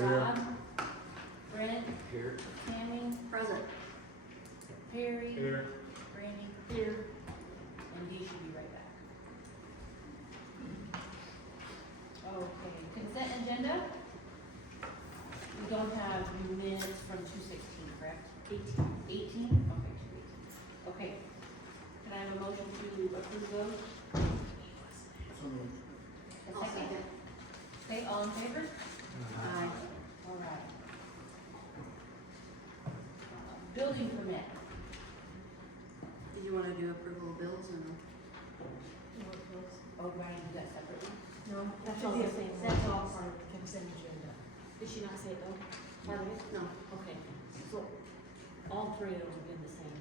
Rob, Brent, Here. Tammy, Present. Perry, Here. Brandy, here, and Dee should be right back. Okay, consent agenda. We don't have minutes from 2/16, correct? 18? Okay, 2/18. Okay. Can I have a motion to approve those? So moved. A I'll second. Okay, all in favor? Aye. All right. Building permit. Did you wanna do approval of bills or no? Oh, Brian, do that separately? No, That's that's all all, the same. that's all part of the consent agenda. Did she not say it though? Part of it? No. Okay, so all three of them have been the same.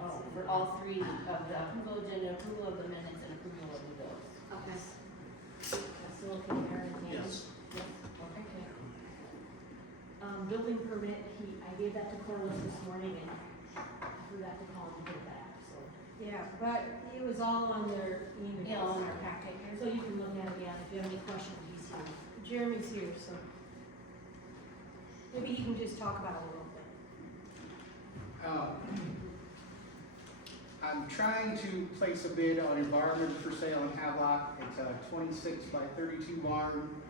Oh, for all three of the approval agenda, approval of the minutes, and approval of the bills. Okay. That's still okay, Aaron and Tammy? Yes. Yes. Okay. Building permit, I gave that to Corliss this morning and I forgot to call him to get it back, so. Yeah, but it was all on their emails. Yeah, on our packet here. So you can look at it, yeah, if you have any questions, he's here. Jeremy's here, so maybe he can just talk about it a little bit. I'm trying to place a bid on environment for sale in Havelock. It's a 26 by 32 barn.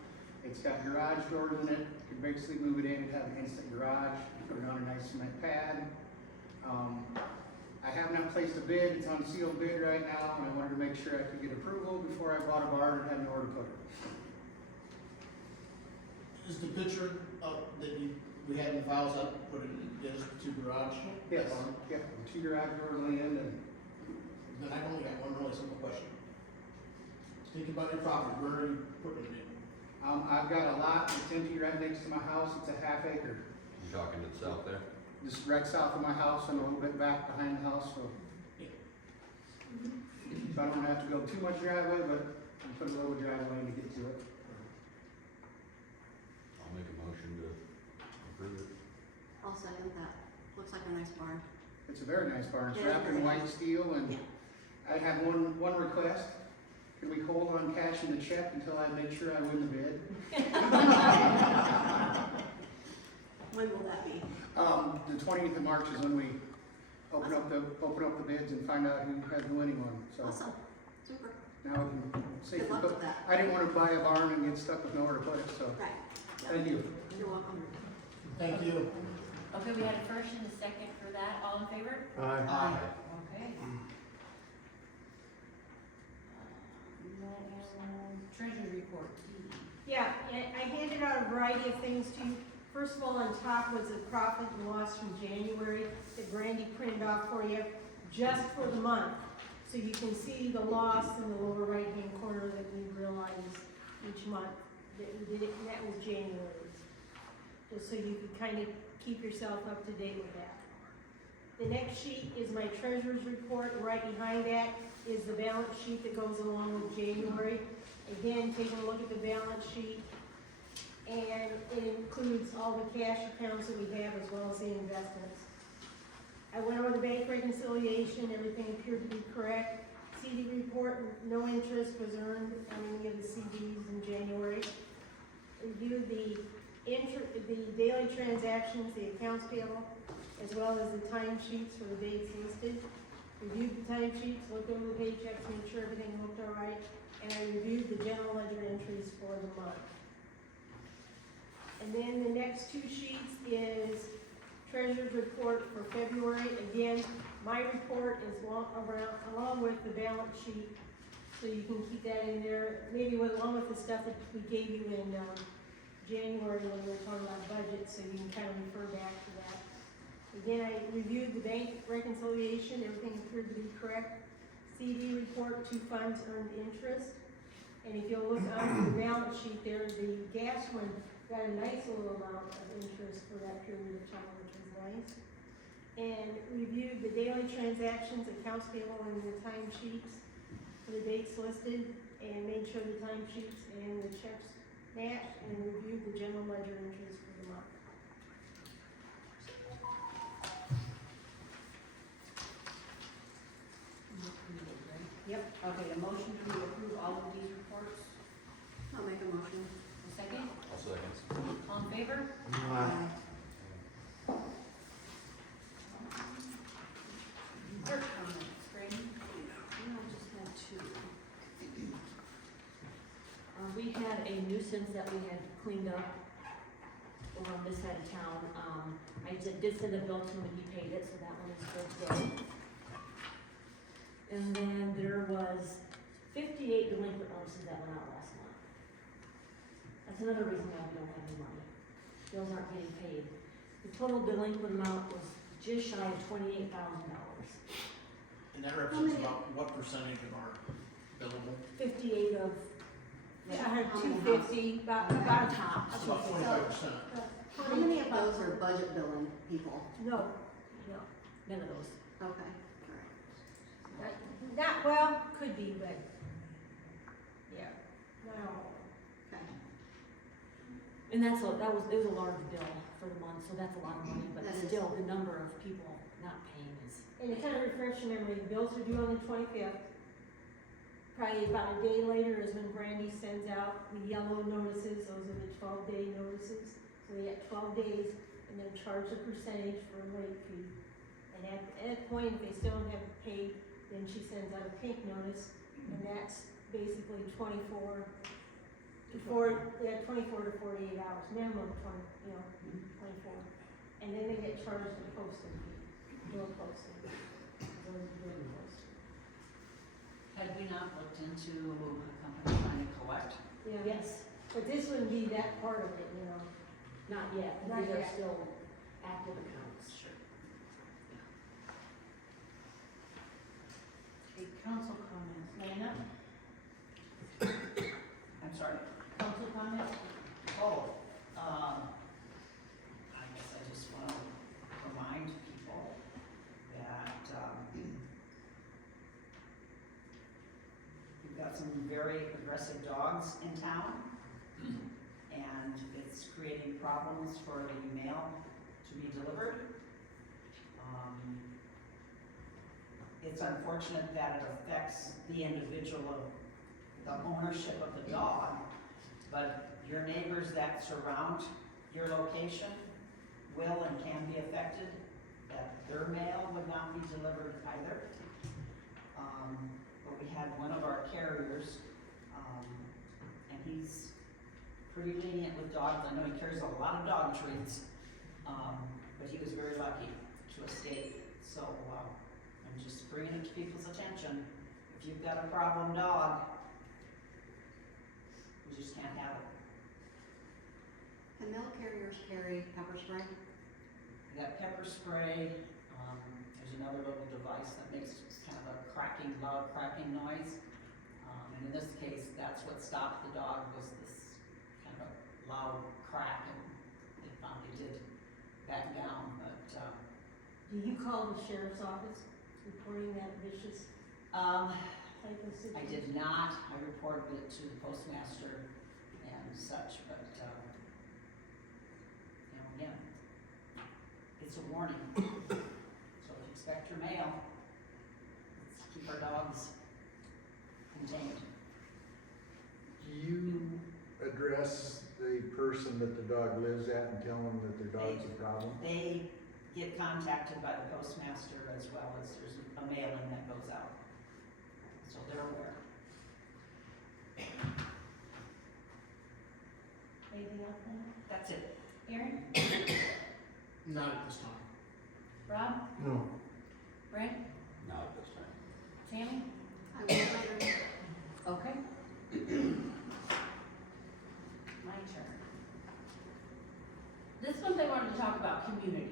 It's got garage doors in it. You can basically move it in and have an instant garage, put it on a nice cement pad. I have not placed a bid. It's on sealed bid right now, and I wanted to make sure I could get approval before I bought a barn and had nowhere to put it. Is the picture that we had in the files up, put it in to garage? Yes, yep, 2 garage doors on the end, and Then I only got one really simple question. Thinking about your property, where are you putting it in? I've got a lot that's empty right next to my house. It's a half acre. You talking to the south there? Just right south of my house and a little bit back behind the house, so. So I don't have to go too much driveway, but I put a little driveway to get to it. I'll make a motion to approve it. I'll second that. Looks like a nice barn. It's a very nice barn, it's Yeah, wrapped in very white nice. steel, and Yeah. I have one request. Can we hold on cashing the check until I make sure I win the bid? When will that be? The 20th of March is when we open up the bids and find out who has the winning one, so. Awesome. Super. Now we can safely Good luck put, with that. I didn't wanna buy a barn and get stuck with nowhere to put it, so, Right. Yep. thank you. You're welcome. Thank you. Okay, we had a first and a second for that. All in favor? Aye. Okay. Treasury report. Yeah, I handed out a variety of things to you. First of all, on top was the profit and loss from January that Brandy printed off for you, just for the month. So you can see the loss in the lower right-hand corner that we realize each month that we did it, and that was January. Just so you can kind of keep yourself up to date with that. The next sheet is my treasurer's report, and right behind that is the balance sheet that goes along with January. Again, taking a look at the balance sheet, and it includes all the cash accounts that we have as well as the investments. I went over the bank reconciliation, everything appeared to be correct. CD report, no interest was earned on any of the CDs in January. Reviewed the daily transactions, the accounts payable, as well as the time sheets for the dates listed. Reviewed the time sheets, looked over the paychecks, made sure everything looked all right, and I reviewed the general ledger entries for the month. And then the next 2 sheets is treasurer's report for February. Again, my report is along with the balance sheet, so you can keep that in there, maybe along with the stuff that we gave you in January when we were talking about budget, so you can kind of refer back to that. Again, I reviewed the bank reconciliation, everything appeared to be correct. CD report, 2 funds earned interest. And if you'll look under the balance sheet there, the gas one got a nice little amount of interest for that period of time, which was nice. And reviewed the daily transactions, accounts payable, and the time sheets for the dates listed, and made sure the time sheets and the checks matched, and reviewed the general ledger entries for the month. Yep. Okay, a motion to approve all of these reports. I'll make a motion. A second? I'll I'll second. All in favor? Clerk comments, Brady? I just had two. We had a nuisance that we had cleaned up over on this side of town. I did send a bill to him and he paid it, so that one is good to go. And then there was 58 delinquent notices that went out last month. That's another reason why we don't have any money. Bills aren't getting paid. The total delinquent amount was just shy of $28,000. And that represents about what percentage of our billable? 58 of, I heard 250, about a top. That's about 25%. How many of those are budget billing people? No, none of those. Okay, alright. not, well, could be, but, yeah, well, Okay. And it was a large bill for the month, so that's a lot of money, but That is. still, the number of people not paying is, and to kind of refresh your memory, the bills are due on the 25th. Probably about a day later is when Brandy sends out the yellow notices, those are the 12-day notices. So they get 12 days and then charge a percentage for a late fee. And at that point, if they still don't have it paid, then she sends out a pink notice, and that's basically 24 to 48 hours, minimum 20, 24. And then they get charged a posting fee, door posting. Those are door posting. Had we not looked into a company trying to collect? Yeah. yes, But this wouldn't be that part of it, not yet, Not because they're yet. still active accounts. Sure. Okay, council comments, Lana? I'm sorry. Council comments? Oh, I guess I just want to remind people that, we've got some very aggressive dogs in town. And it's creating problems for the mail to be delivered. It's unfortunate that it affects the individual of the ownership of the dog, but your neighbors that surround your location will and can be affected, that their mail would not be delivered either. But we had one of our carriers, and he's pretty lenient with dogs. I know he carries a lot of dog treats, but he was very lucky to escape. So, I'm just bringing it to people's attention. If you've got a problem dog, we just can't have it. Can mail carriers carry pepper spray? We got pepper spray, there's another little device that makes kind of a cracking, loud cracking noise. And in this case, that's what stopped the dog, was this kind of a loud crack, and they finally did back down, but, Do you call the sheriff's office reporting that vicious type of situation? I did not, I reported it to the postmaster and such, but, again, it's a warning. So if you expect your mail, let's keep our dogs contained. Do you address the person that the dog lives at and tell them that their dog's a problem? They get contacted by the postmaster as well as there's a mail-in that goes out. So they're aware. Anything else, Lana? That's it. Aaron? Not at this time. Rob? No. Brent? Not at this time. Tammy? I will later. Okay. My turn. This month I wanted to talk about community.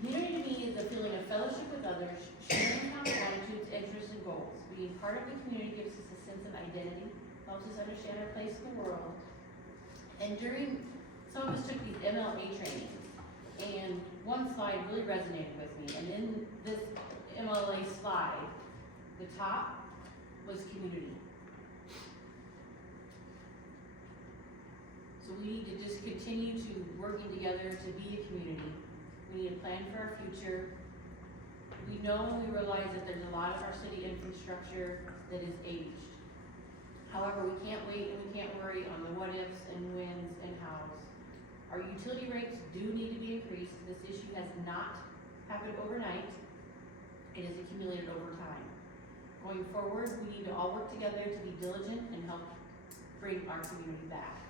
Community to me is a feeling of fellowship with others, sharing common attitudes, interests, and goals. Being part of the community gives us a sense of identity, helps us understand our place in the world. And some of us took these MLA trainings, and one slide really resonated with me. And in this MLA slide, the top was community. So we need to just continue to working together to be a community. We need to plan for our future. We know and we realize that there's a lot of our city infrastructure that is aged. However, we can't wait and we can't worry on the what ifs and whens and hows. Our utility rates do need to be increased. This issue has not happened overnight. It has accumulated over time. Going forward, we need to all work together to be diligent and help bring our community back.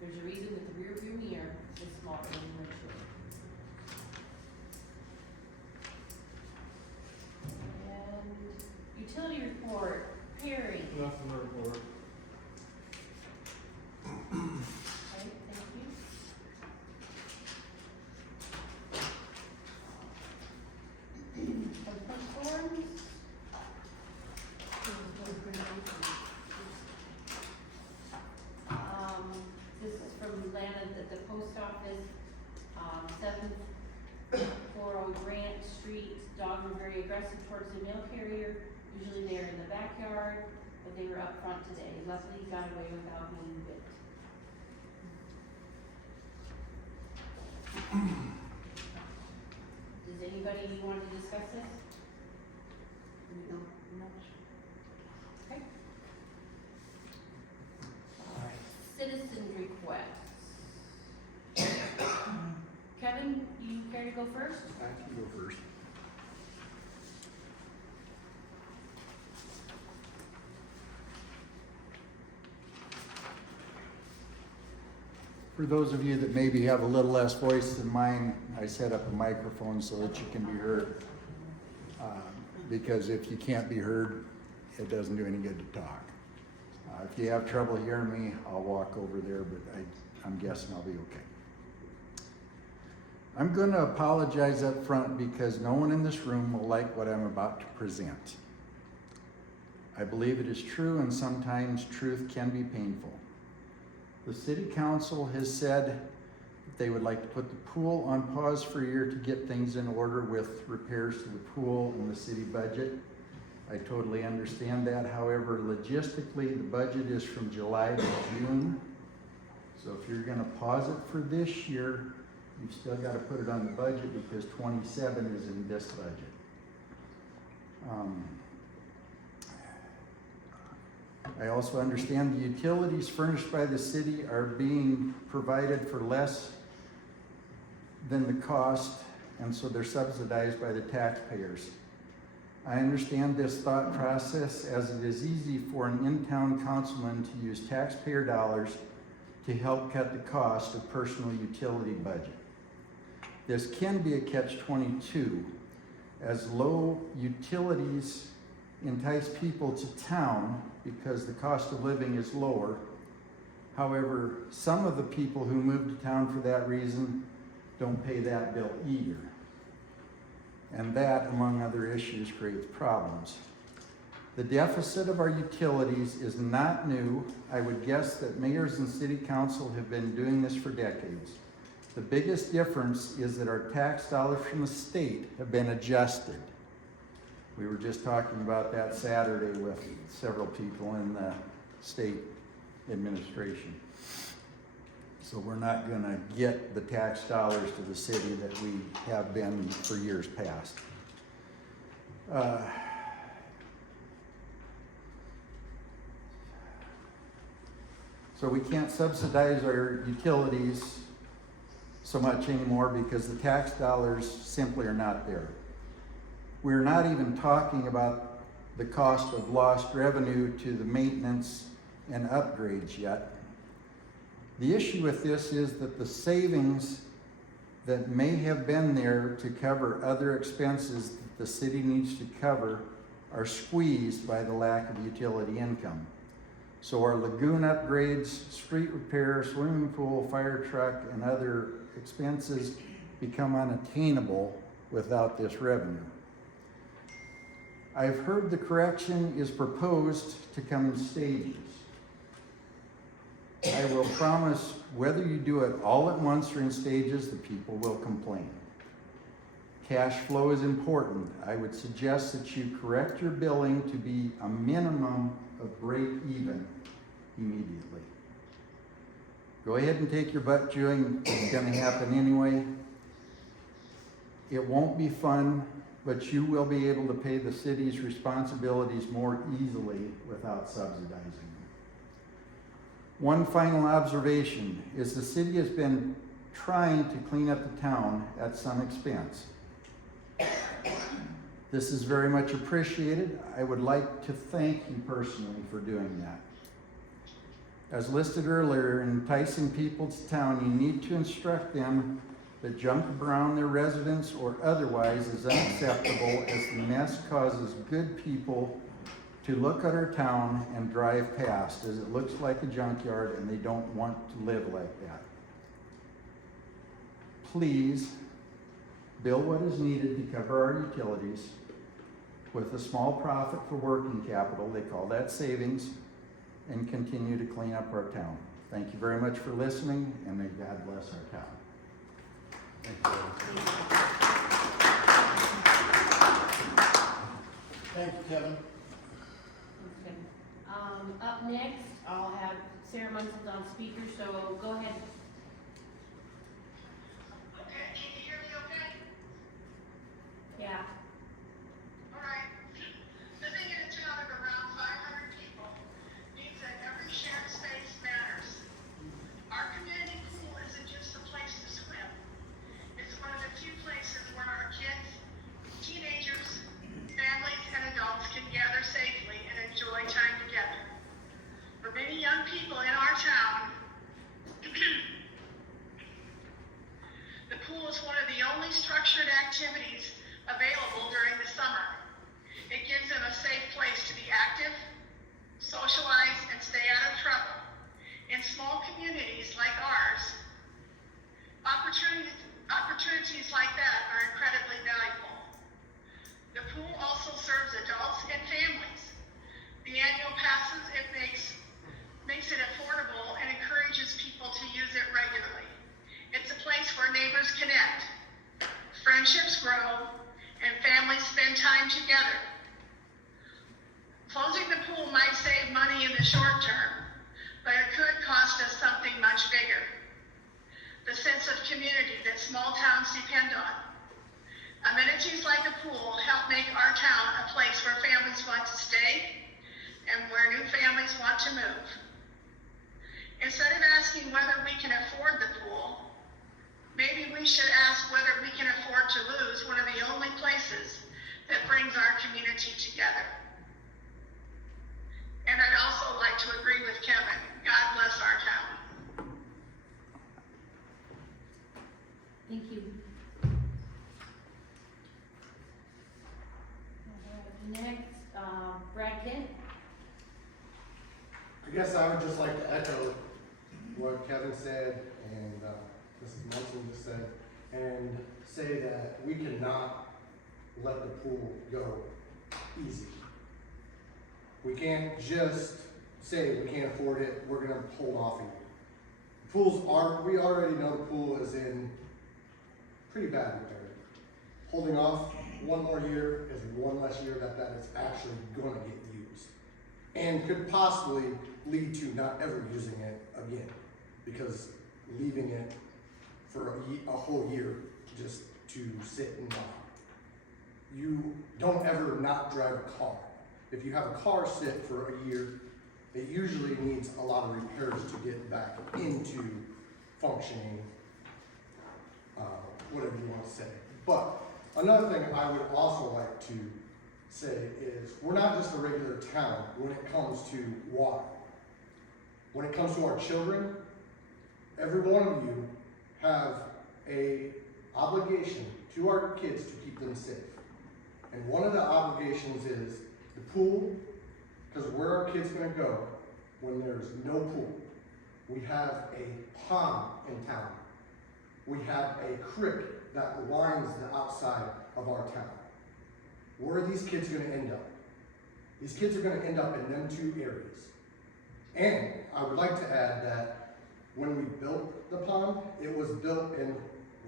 There's a reason that the rear view mirror is smaller than the windshield. And utility report, Perry. Nothing to report. Okay, thank you. Complaint forms. This is from Lana at the post office, 740 Grant Street. Dogs were very aggressive towards the mail carrier. Usually they're in the backyard, but they were up front today. Luckily, he got away without being bit. Does anybody want to discuss this? No. No. Okay. All right, citizen requests. Kevin, you care to go first? I can go first. For those of you that maybe have a little less voice than mine, I set up a microphone so that you can be heard. Because if you can't be heard, it doesn't do any good to talk. If you have trouble hearing me, I'll walk over there, but I'm guessing I'll be okay. I'm going to apologize up front because no one in this room will like what I'm about to present. I believe it is true, and sometimes truth can be painful. The city council has said that they would like to put the pool on pause for a year to get things in order with repairs to the pool and the city budget. I totally understand that. However, logistically, the budget is from July to June. So if you're gonna pause it for this year, you've still gotta put it on the budget because 27 is in this budget. I also understand the utilities furnished by the city are being provided for less than the cost, and so they're subsidized by the taxpayers. I understand this thought process, as it is easy for an in-town councilman to use taxpayer dollars to help cut the cost of personal utility budget. This can be a catch-22, as low utilities entice people to town because the cost of living is lower. However, some of the people who move to town for that reason don't pay that bill either. And that, among other issues, creates problems. The deficit of our utilities is not new. I would guess that mayors and city council have been doing this for decades. The biggest difference is that our tax dollars from the state have been adjusted. We were just talking about that Saturday with several people in the state administration. So we're not gonna get the tax dollars to the city that we have been for years past. So we can't subsidize our utilities so much anymore because the tax dollars simply are not there. We're not even talking about the cost of lost revenue to the maintenance and upgrades yet. The issue with this is that the savings that may have been there to cover other expenses that the city needs to cover are squeezed by the lack of utility income. So our lagoon upgrades, street repair, swimming pool, fire truck, and other expenses become unattainable without this revenue. I've heard the correction is proposed to come in stages. I will promise whether you do it all at once or in stages, the people will complain. Cash flow is important. I would suggest that you correct your billing to be a minimum of break even immediately. Go ahead and take your butt chewing. It's gonna happen anyway. It won't be fun, but you will be able to pay the city's responsibilities more easily without subsidizing them. One final observation is the city has been trying to clean up the town at some expense. This is very much appreciated. I would like to thank you personally for doing that. As listed earlier, enticing people to town, you need to instruct them that junk around their residence or otherwise is unacceptable, as the mess causes good people to look at our town and drive past, as it looks like a junkyard and they don't want to live like that. Please bill what is needed to cover our utilities with a small profit for working capital, they call that savings, and continue to clean up our town. Thank you very much for listening, and may God bless our town. Thank you, Kevin. Okay. Up next, I'll have Sarah Munson's on speaker, so go ahead. Okay, can you hear me okay? Yeah. All right. Living in a town of around 500 people means that every shared space matters. Our community pool isn't just a place to swim. It's one of the few places where our kids, teenagers, families, and adults can gather safely and enjoy time together. For many young people in our town, the pool is one of the only structured activities available during the summer. It gives them a safe place to be active, socialize, and stay out of trouble. In small communities like ours, opportunities like that are incredibly valuable. The pool also serves adults and families. The annual passes it makes it affordable and encourages people to use it regularly. It's a place where neighbors connect, friendships grow, and families spend time together. Closing the pool might save money in the short term, but it could cost us something much bigger. The sense of community that small towns depend on. Amenities like a pool help make our town a place where families want to stay and where new families want to move. Instead of asking whether we can afford the pool, maybe we should ask whether we can afford to lose one of the only places that brings our community together. And I'd also like to agree with Kevin. God bless our town. Thank you. Next, Brad Kent. I guess I would just like to echo what Kevin said and Mrs. Munson just said, and say that we cannot let the pool go easy. We can't just say we can't afford it, we're gonna hold off a year. We already know the pool is in pretty bad repair. Holding off one more year is one less year that is actually gonna get used. And could possibly lead to not ever using it again, because leaving it for a whole year just to sit and rot. You don't ever not drive a car. If you have a car sit for a year, it usually needs a lot of repairs to get back into functioning, whatever you want to say. But another thing I would also like to say is we're not just a regular town when it comes to water. When it comes to our children, every one of you have a obligation to our kids to keep them safe. And one of the obligations is the pool, because where are our kids gonna go when there's no pool? We have a pond in town. We have a creek that lines the outside of our town. Where are these kids gonna end up? These kids are gonna end up in them two areas. And I would like to add that when we built the pond, it was built in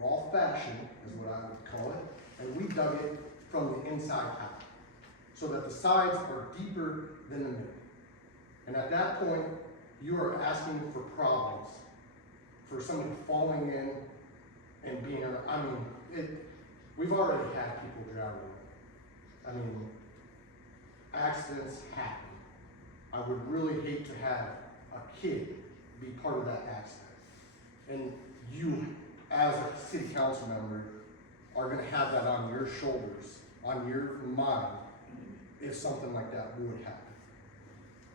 Rolfe fashion, is what I would call it, and we dug it from the inside out, so that the sides are deeper than the middle. And at that point, you are asking for problems, for somebody falling in and being, we've already had people drowning. Accidents happen. I would really hate to have a kid be part of that accident. And you, as a city council member, are gonna have that on your shoulders, on your mind, if something like that would happen.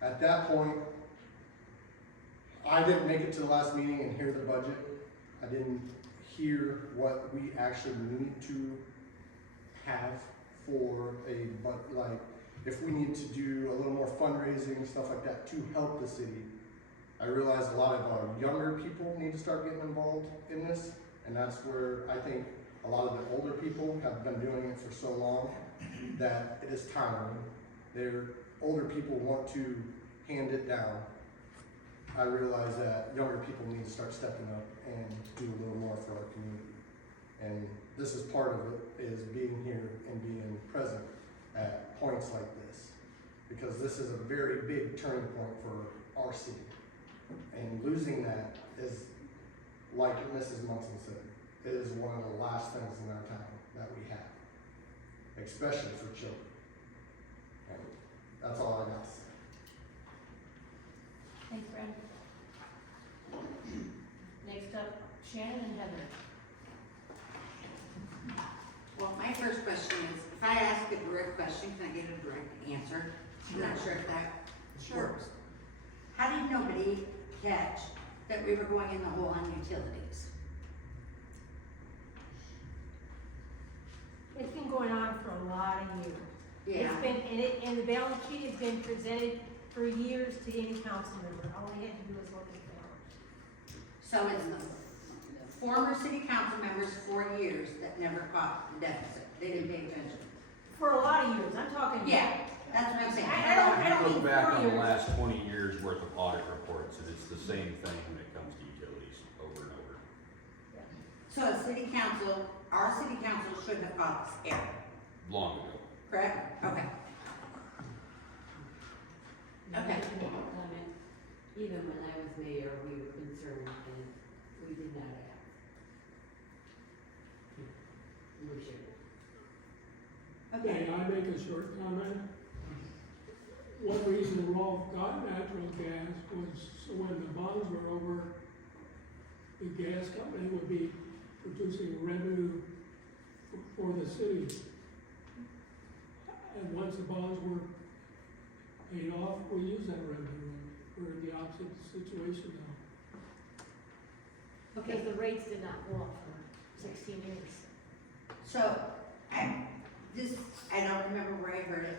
At that point, I didn't make it to the last meeting and hear the budget. I didn't hear what we actually need to have for like, if we need to do a little more fundraising and stuff like that to help the city. I realize a lot of our younger people need to start getting involved in this, and that's where I think a lot of the older people have been doing it for so long that it is time. Their older people want to hand it down. I realize that younger people need to start stepping up and do a little more for our community. And this is part of it, is being here and being present at points like this. Because this is a very big turning point for our city. And losing that is, like Mrs. Munson said, it is one of the last things in our town that we have, especially for children. And that's all I got to say. Thanks, Brad. Next up, Shannon and Heather. Well, my first question is, if I ask a direct question, can I get a direct answer? I'm not sure if that works. How did nobody catch that we were going in the hole on utilities? It's been going on for a lot of years. Yeah. It's been, and the balance sheet has been presented for years to any council member. All they had to do was look at the balance. So it's the former city council members for years that never caught the deficit. They didn't pay attention. For a lot of years, I'm talking. Yeah, that's what I'm saying. I don't Look mean back 4 on the years. last 20 years worth of audit reports, and it's the same thing when it comes to utilities over and over. So a city council, our city council should have caught this error, Long ago. correct? Okay. Okay. Comment. Even when I was mayor, we were concerned and we did not act. We should. Okay. May I make a short comment? One reason Rolfe got natural gas was so when the bonds were over, the gas company would be producing revenue for the city. And once the bonds were paid off, we used that revenue. We're in the opposite situation now. Because the rates did not go up for 16 years. So, I don't remember where I heard it,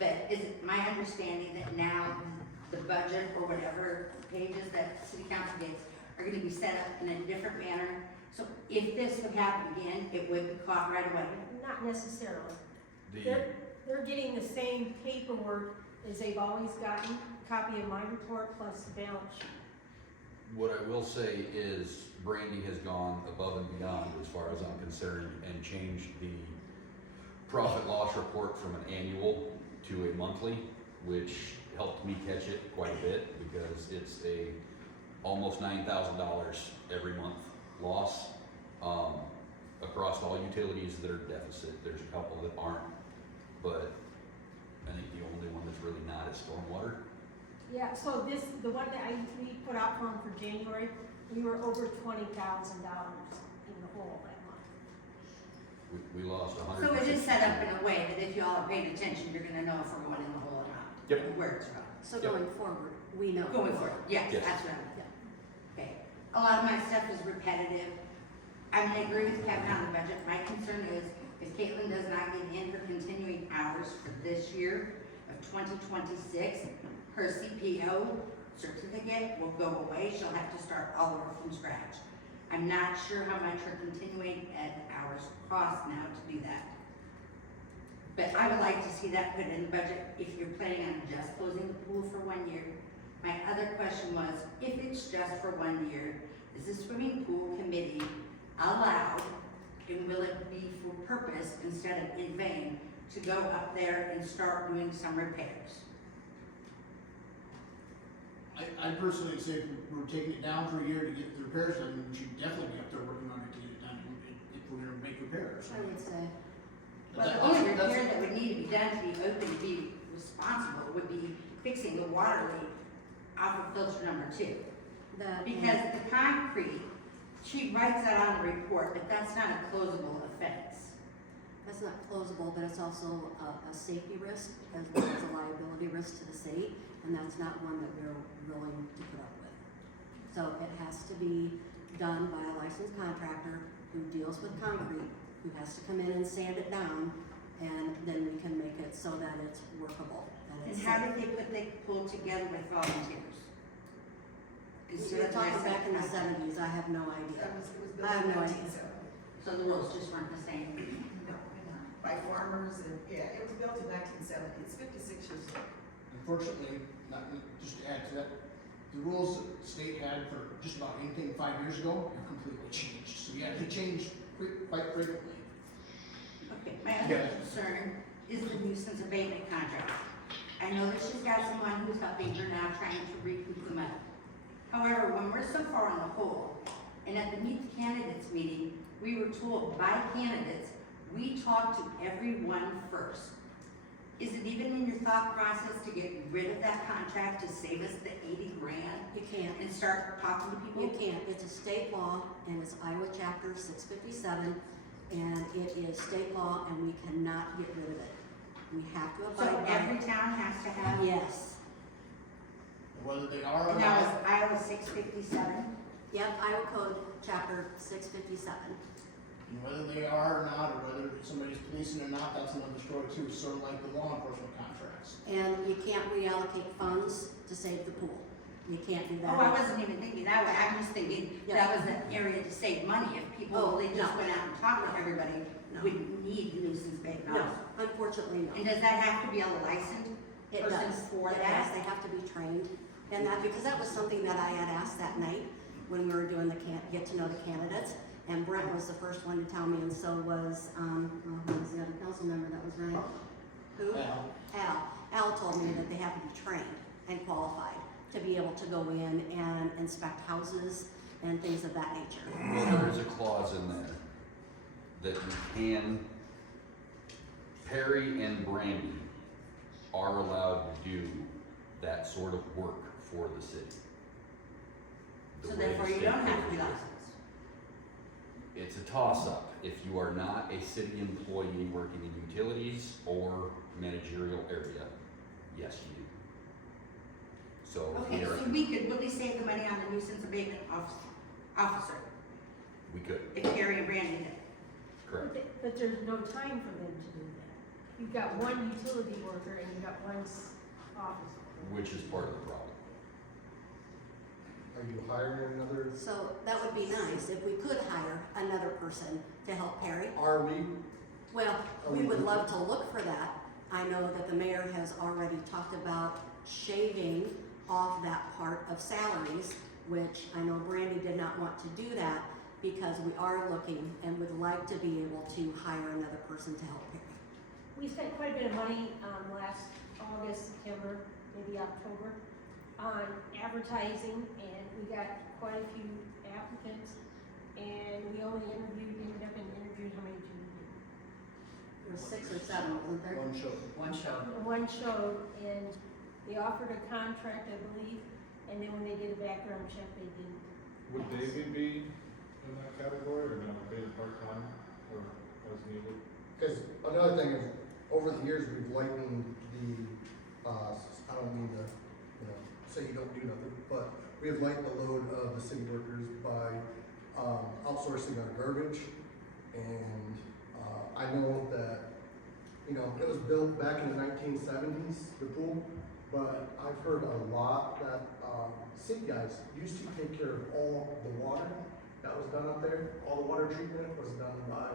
but is it my understanding that now the budget or whatever pages that city council gets are gonna be set up in a different manner? So if this would happen again, it would be caught right away? Not necessarily. The, They're getting the same paperwork as they've always gotten, a copy of my report plus the balance sheet. what I will say is Brandy has gone above and beyond as far as I'm concerned and changed the profit loss report from an annual to a monthly, which helped me catch it quite a bit because it's a almost $9,000 every month loss across all utilities that are deficit. There's a couple that aren't, but I think the only one that's really not is stormwater. Yeah, so the one that we put out for them for January, we were over $20,000 in the hole that month. We lost 100. So it is set up in a way that if you all are paying attention, you're gonna know if we're going in the hole or not. Yep. And where it's from. So Yep. going forward, we know. Going for it, yes, Yes. that's what I'm, okay. A lot of my stuff is repetitive. I mean, I agree with Kevin on the budget. My concern is if Caitlin does not get in her continuing hours for this year of 2026, her CPO certificate will go away. She'll have to start all over from scratch. I'm not sure how much her continuing ed hours cost now to do that. But I would like to see that put in the budget if you're planning on just closing the pool for 1 year. My other question was, if it's just for 1 year, is the swimming pool committee allowed, and will it be for purpose instead of in vain, to go up there and start doing some repairs? I personally say if we're taking it down for a year to get the repairs done, we should definitely be up there working on it to get it done if we're gonna make repairs. I would say. Well, the only repair that would need to be done to be open, to be responsible, would be fixing the water leak off of filter number 2. Because the concrete, she writes that on the report, but that's not a closable offense. That's not closable, but it's also a safety risk as well as a liability risk to the city, and that's not one that we're willing to put up with. So it has to be done by a licensed contractor who deals with concrete, who has to come in and sand it down, and then we can make it so that it's workable. And it's how safe. did they put the pool together with volunteers? You're talking back in the seventies, I have no idea. I have no idea. So the rules just weren't the same? No, by farmers and, yeah, it was built in 1970, it's 56 years old. Unfortunately, not, just to add to that, the rules that the state had for just about anything 5 years ago have completely changed. So yeah, they changed quite frequently. Okay, my other concern is the nuisance abatement contract. I know that she's got someone who's helping her now trying to recoup the money. However, when we're so far in the hole, and at the Meet the Candidates meeting, we were told by candidates, we talk to everyone first. Is it even in your thought process to get rid of that contract to save us the 80 grand? You can't. And start talking to people? You can't. It's a state law, and it's Iowa Chapter 657, and it is state law, and we cannot get rid of it. We have to So abide by every it. town has to have? Yes. Whether they are or And that not. was Iowa 657? Yep, Iowa Code Chapter 657. And whether they are or not, or whether somebody's policing or not, that's another story too, sort of like the law enforcement contracts. And you can't reallocate funds to save the pool. You can't do that. Oh, I wasn't even thinking that way, I'm just thinking that was an area to save money, if people Oh, really just no. went out and talked with everybody, No. wouldn't need nuisance abatement No, officer. unfortunately, And no. does that have to be a licensed It person does. for It that? does. They have to be trained. And that, because that was something that I had asked that night when we were doing the get to know the candidates. And Brent was the first one to tell me, and so was, who was the other council member that was running? Who? Al. Al told me that they have to be trained and qualified to be able to go in and inspect houses and things of that nature. Well, there's a clause in there that you can, Perry and Brandy are allowed to do that sort of work for the city. The So way the therefore you state don't have to be rules it. licensed? It's a toss-up. If you are not a city employee working in utilities or managerial area, yes, you do. So if Okay, we are, so we could really save the money on the nuisance abatement officer, we could, if Gary and Brandy did. correct. But there's no time for them to do that. You've got one utility worker and you've got one officer. Which is part of the problem. Are you hiring another, So that would be nice if we could hire another person to help Perry. are we? Well, Are we we would looking- love to look for that. I know that the mayor has already talked about shaving off that part of salaries, which I know Brandy did not want to do that because we are looking and would like to be able to hire another person to help Perry. We spent quite a bit of money, last August, September, maybe October, on advertising, and we got quite a few applicants, and we only ended up interviewing, how many did we do? There was 6 or 7, wasn't there? One show. One show. One showed, and they offered a contract, I believe, and then when they did a background check, they didn't. Would David be in that category, or gonna pay the part-time, or as needed? Because another thing is, over the years, we've lightened the, I don't mean to, say you don't do nothing, but we have lightened the load of the city workers by, outsourcing our garbage. And, I know that, it was built back in the 1970s, the pool, but I've heard a lot that, city guys used to take care of all the water that was done up there. All the water treatment was done by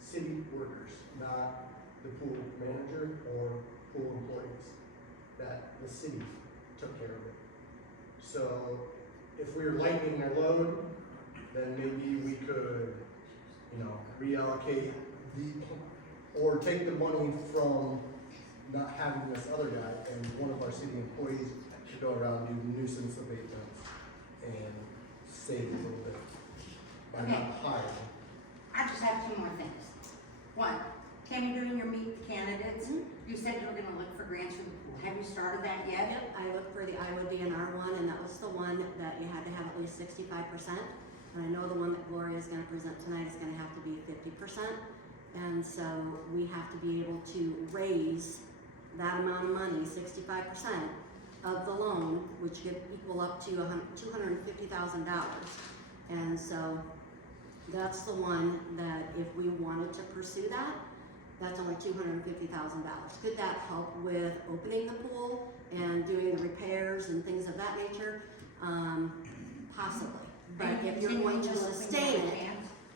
city workers, not the pool manager or pool employees, that the city took care of it. So if we were lightening their load, then maybe we could, reallocate or take the money from not having this other guy, and one of our city employees should go around and do nuisance abatements and save a little bit by not hiring. I just have two more things. One, Tammy, during your meet the candidates, you said you were gonna look for grants for the pool. Have you started that yet? Yep, I looked for the Iowa DNR one, and that was the one that you had to have at least 65%. And I know the one that Gloria is gonna present tonight is gonna have to be 50%. And so we have to be able to raise that amount of money, 65% of the loan, which could equal up to $250,000. And so that's the one that if we wanted to pursue that, that's only $250,000. Could that help with opening the pool and doing the repairs and things of that nature? Possibly. But if you're going to sustain it,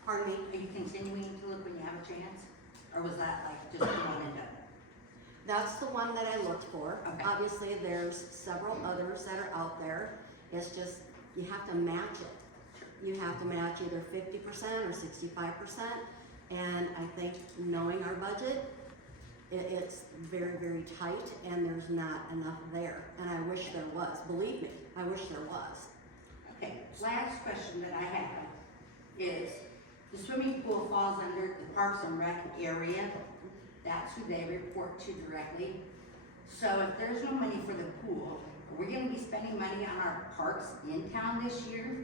Pardon me, are you continuing to look when you have a chance? Or was that like just one and done? that's the one that I looked for. Okay. Obviously, there's several others that are out there. It's just, you have to match it. You have to match either 50% or 65%. And I think knowing our budget, it's very, very tight and there's not enough there. And I wish there was, believe me, I wish there was. Okay, last question that I have is, the swimming pool falls under the Parks and Rec area. That's who they report to directly. So if there's no money for the pool, are we gonna be spending money on our parks in town this year?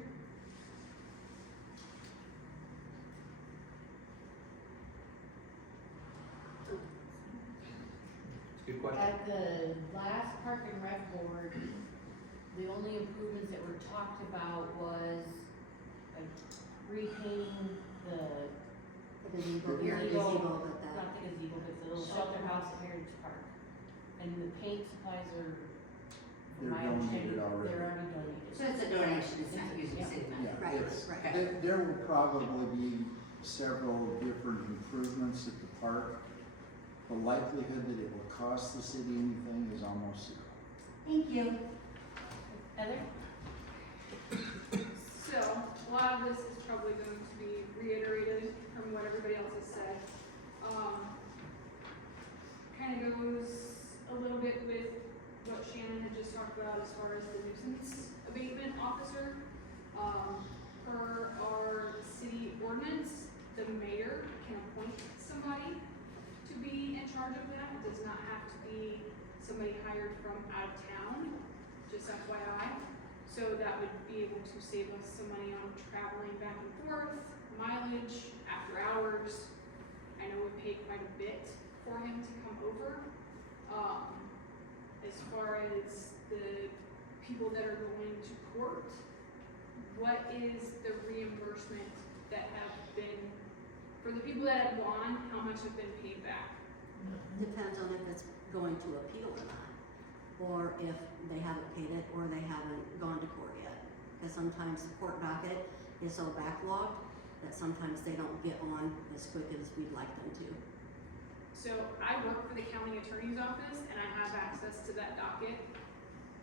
Good question. At the last Park and Rec board, the only improvements that were talked about was like repainting the Gazebo, gazebo, but that. not the gazebo, but the little shelter house at Heritage Park. And the paint supplies are, from They're my understanding, donated already. they're already donated. So it's a donation, it's not using Yeah. city money. Yeah, Right, it's- right. There will probably be several different improvements at the park. The likelihood that it will cost the city anything is almost zero. Thank you. Heather? So, a lot of this is probably going to be reiterated from what everybody else has said. Kind of goes a little bit with what Shannon had just talked about as far as the nuisance abatement officer. Per our city ordinance, the mayor can appoint somebody to be in charge of that. It does not have to be somebody hired from out of town, just FYI. So that would be able to save us some money on traveling back and forth, mileage, after hours. I know we pay quite a bit for him to come over. As far as the people that are going to court, what is the reimbursement that have been, for the people that have gone, how much have been paid back? Depends on if it's going to appeal or not, or if they haven't paid it or they haven't gone to court yet. Because sometimes the court docket is so backlogged that sometimes they don't get on as quick as we'd like them to. So I work for the county attorney's office and I have access to that docket.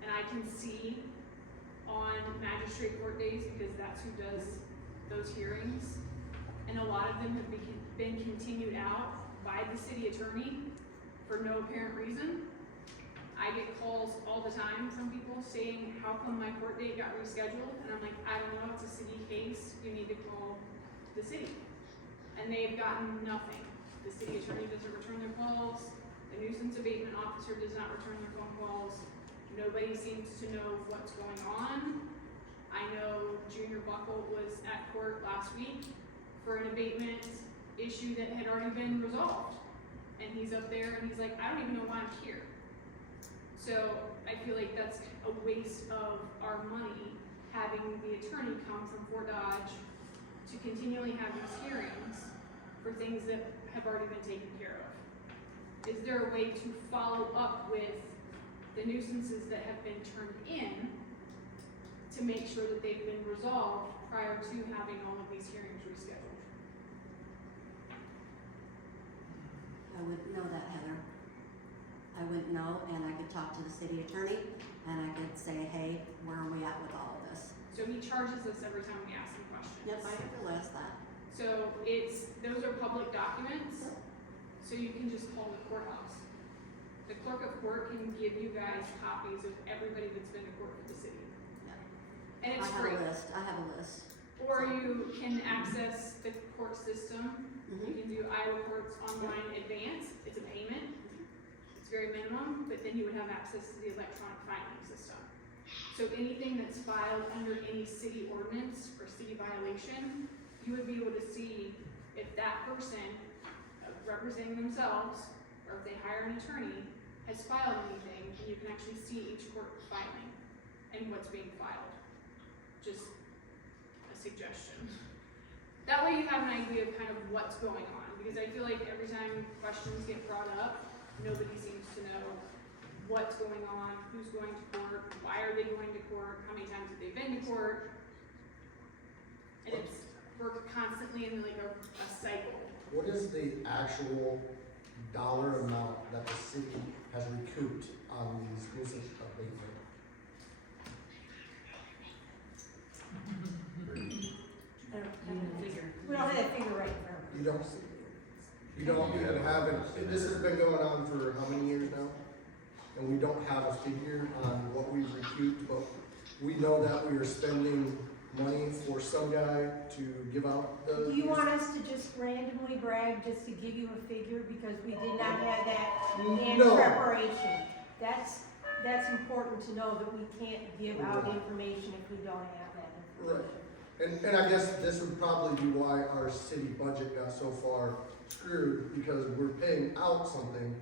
And I can see on magistrate court days, because that's who does those hearings. And a lot of them have been continued out by the city attorney for no apparent reason. I get calls all the time from people saying, how come my court date got rescheduled? And I'm like, I don't know, it's a city case, you need to call the city. And they've gotten nothing. The city attorney doesn't return their calls, the nuisance abatement officer does not return their phone calls, nobody seems to know what's going on. I know Junior Buckle was at court last week for an abatement issue that had already been resolved. And he's up there and he's like, I don't even know why I'm here. So I feel like that's a waste of our money, having the attorney come from Fort Dodge to continually have these hearings for things that have already been taken care of. Is there a way to follow up with the nuisances that have been turned in to make sure that they've been resolved prior to having all of these hearings rescheduled? I wouldn't know that, Heather. I wouldn't know, and I could talk to the city attorney, and I could say, hey, where are we at with all of this? So he charges us every time we ask him questions. Yep, I realize that. So those are public documents, so you can just call the courthouse. The clerk of court can give you guys copies of everybody that's been to court for the city. Yeah. And it's I free. have a list. Or you can access the court system You can do iReports online advance, it's a payment, it's very minimum, but then you would have access to the electronic filing system. So anything that's filed under any city ordinance or city violation, you would be able to see if that person representing themselves, or if they hire an attorney, has filed anything, and you can actually see each court filing and what's being filed. Just a suggestion. That way you have an idea of kind of what's going on, because I feel like every time questions get brought up, nobody seems to know what's going on, who's going to court, why are they going to court, how many times have they been to court. And we're constantly in like a cycle. What is the actual dollar amount that the city has recouped on these nuisance abatement? I don't have a figure. We don't have that figure right now. You don't even have it, this has been going on for how many years now? And we don't have a figure on what we've recouped, but we know that we are spending money for some guy to give out the. Do you want us to just randomly brag just to give you a figure, because we did not have that in No. preparation? That's important to know, that we can't give out information if we don't have that information. Right, and I guess this would probably be why our city budget got so far screwed, because we're paying out something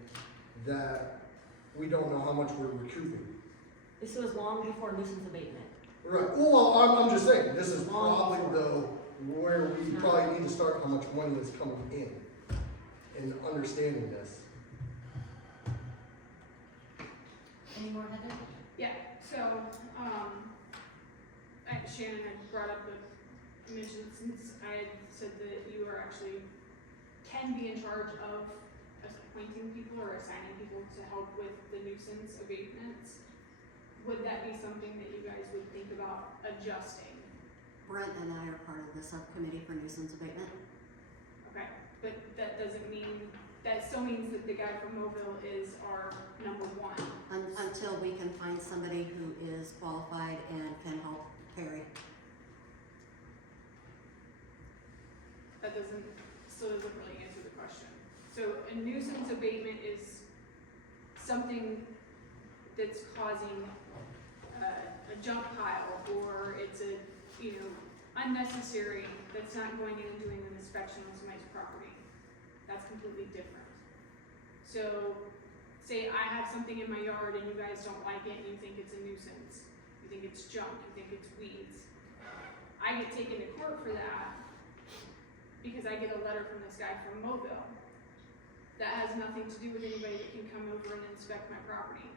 that we don't know how much we're recouping. This was long before nuisance abatement. Right, well, I'm just saying, this is probably where we probably need to start how much money is coming in understanding this. Any more, Heather? Yeah, so, Shannon had brought up mentioned since I had said that you are actually, can be in charge of appointing people or assigning people to help with the nuisance abatements. Would that be something that you guys would think about adjusting? Brent and I are part of the subcommittee for nuisance abatement. Okay, but that doesn't mean, that still means that the guy from Mobile is our number one. Until we can find somebody who is qualified and can help Perry. That still doesn't really answer the question. So a nuisance abatement is something that's causing a junk pile, or it's unnecessary, that's not going in and doing an inspection on somebody's property. That's completely different. So, say I have something in my yard and you guys don't like it and you think it's a nuisance, you think it's junk, you think it's weeds. I get taken to court for that because I get a letter from this guy from Mobile. That has nothing to do with anybody that can come over and inspect my property.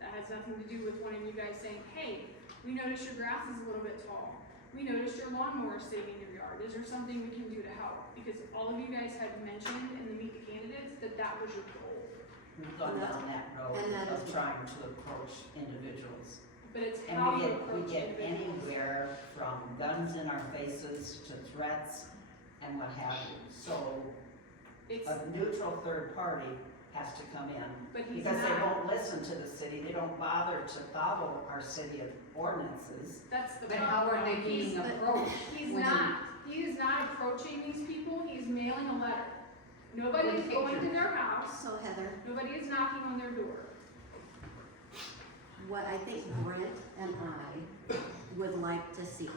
That has nothing to do with one of you guys saying, hey, we noticed your grass is a little bit tall. We noticed your lawnmower is sitting in your yard. Is there something we can do to help? Because all of you guys had mentioned in the Meet the Candidates that was your goal. We've gone down that road of trying to approach individuals. But it's And how we you get approach individuals. anywhere from guns in our faces to threats and what have you. So It's, a neutral third party has to come in. but he's Because they not. won't listen to the city, they don't bother to follow our city ordinances. That's the But problem. how are they being approached? He's when- not. He is not approaching these people. He's mailing a letter. Nobody is With going to pictures. their house. So Heather, Nobody is knocking on their door. what I think Brent and I would like to see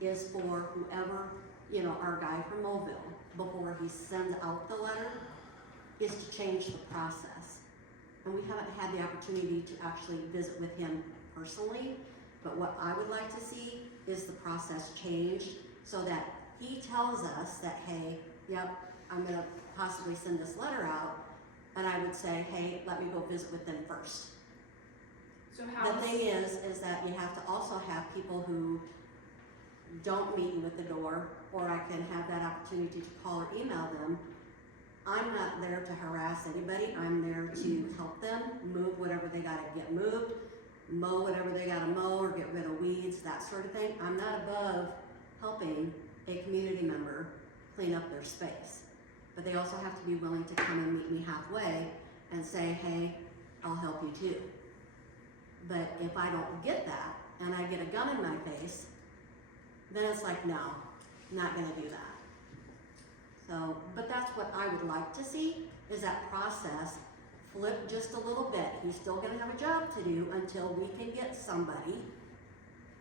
is for whoever, our guy from Mobile, before he sends out the letter, is to change the process. And we haven't had the opportunity to actually visit with him personally, but what I would like to see is the process changed so that he tells us that, hey, yep, I'm gonna possibly send this letter out, and I would say, hey, let me go visit with them first. So how The thing is that you have to also have people who don't meet you at the door, or I can have that opportunity to call or email them. I'm not there to harass anybody, I'm there to help them move whatever they gotta get moved, mow whatever they gotta mow, or get rid of weeds, that sort of thing. I'm not above helping a community member clean up their space. But they also have to be willing to come and meet me halfway and say, hey, I'll help you too. But if I don't get that, and I get a gun in my face, then it's like, no, not gonna do that. So, but that's what I would like to see, is that process flip just a little bit. He's still gonna have a job to do until we can get somebody.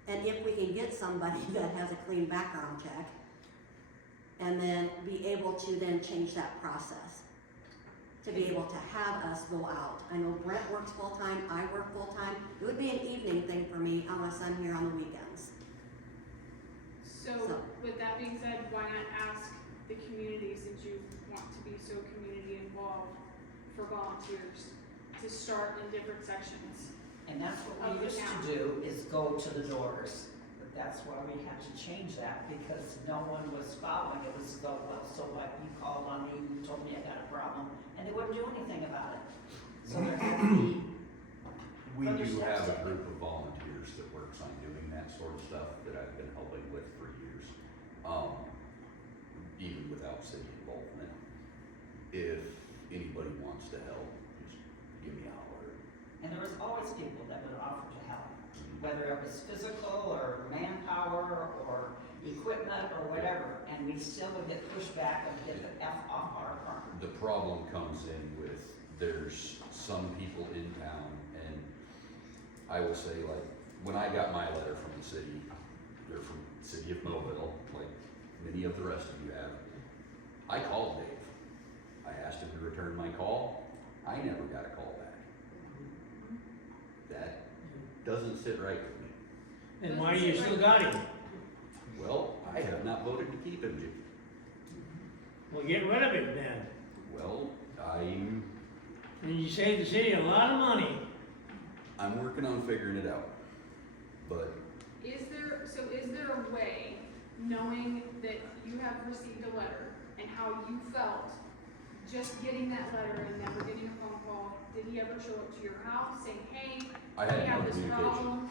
And if we can get somebody that has a clean background check, and then be able to then change that process. To be able to have us go out. I know Brent works full-time, I work full-time. It would be an evening thing for me unless I'm here on the weekends. So, with that being said, why not ask the community, since you want to be so community involved, for volunteers to start in different sections? And that's what we used to do, is go to the doors. But that's why we had to change that, because no one was following. It was go, well, so what, you called on me, you told me I got a problem, and they wouldn't do anything about it. So there had to be We further do steps have a taken. group of volunteers that works on doing that sort of stuff that I've been helping with for years. Even without city involvement. If anybody wants to help, just give me a holler. And there was always people that would offer to help, whether it was physical or manpower or equipment or whatever, and we still would get pushed back and get the F off our property. The problem comes in with, there's some people in town, and I will say, like, when I got my letter from the city, or from the city of Mobile, like many of the rest of you have, I called Dave. I asked him to return my call. I never got a call back. That doesn't sit right with me. And why you still got him? Well, I have not voted to keep him, Jim. Well, get rid of him then. Well, And you saved the city a lot of money. I'm working on figuring it out. But Is there a way, knowing that you have received a letter and how you felt just getting that letter and never getting a phone call, did he ever show up to your house saying, hey, I we had have no this communication. problem?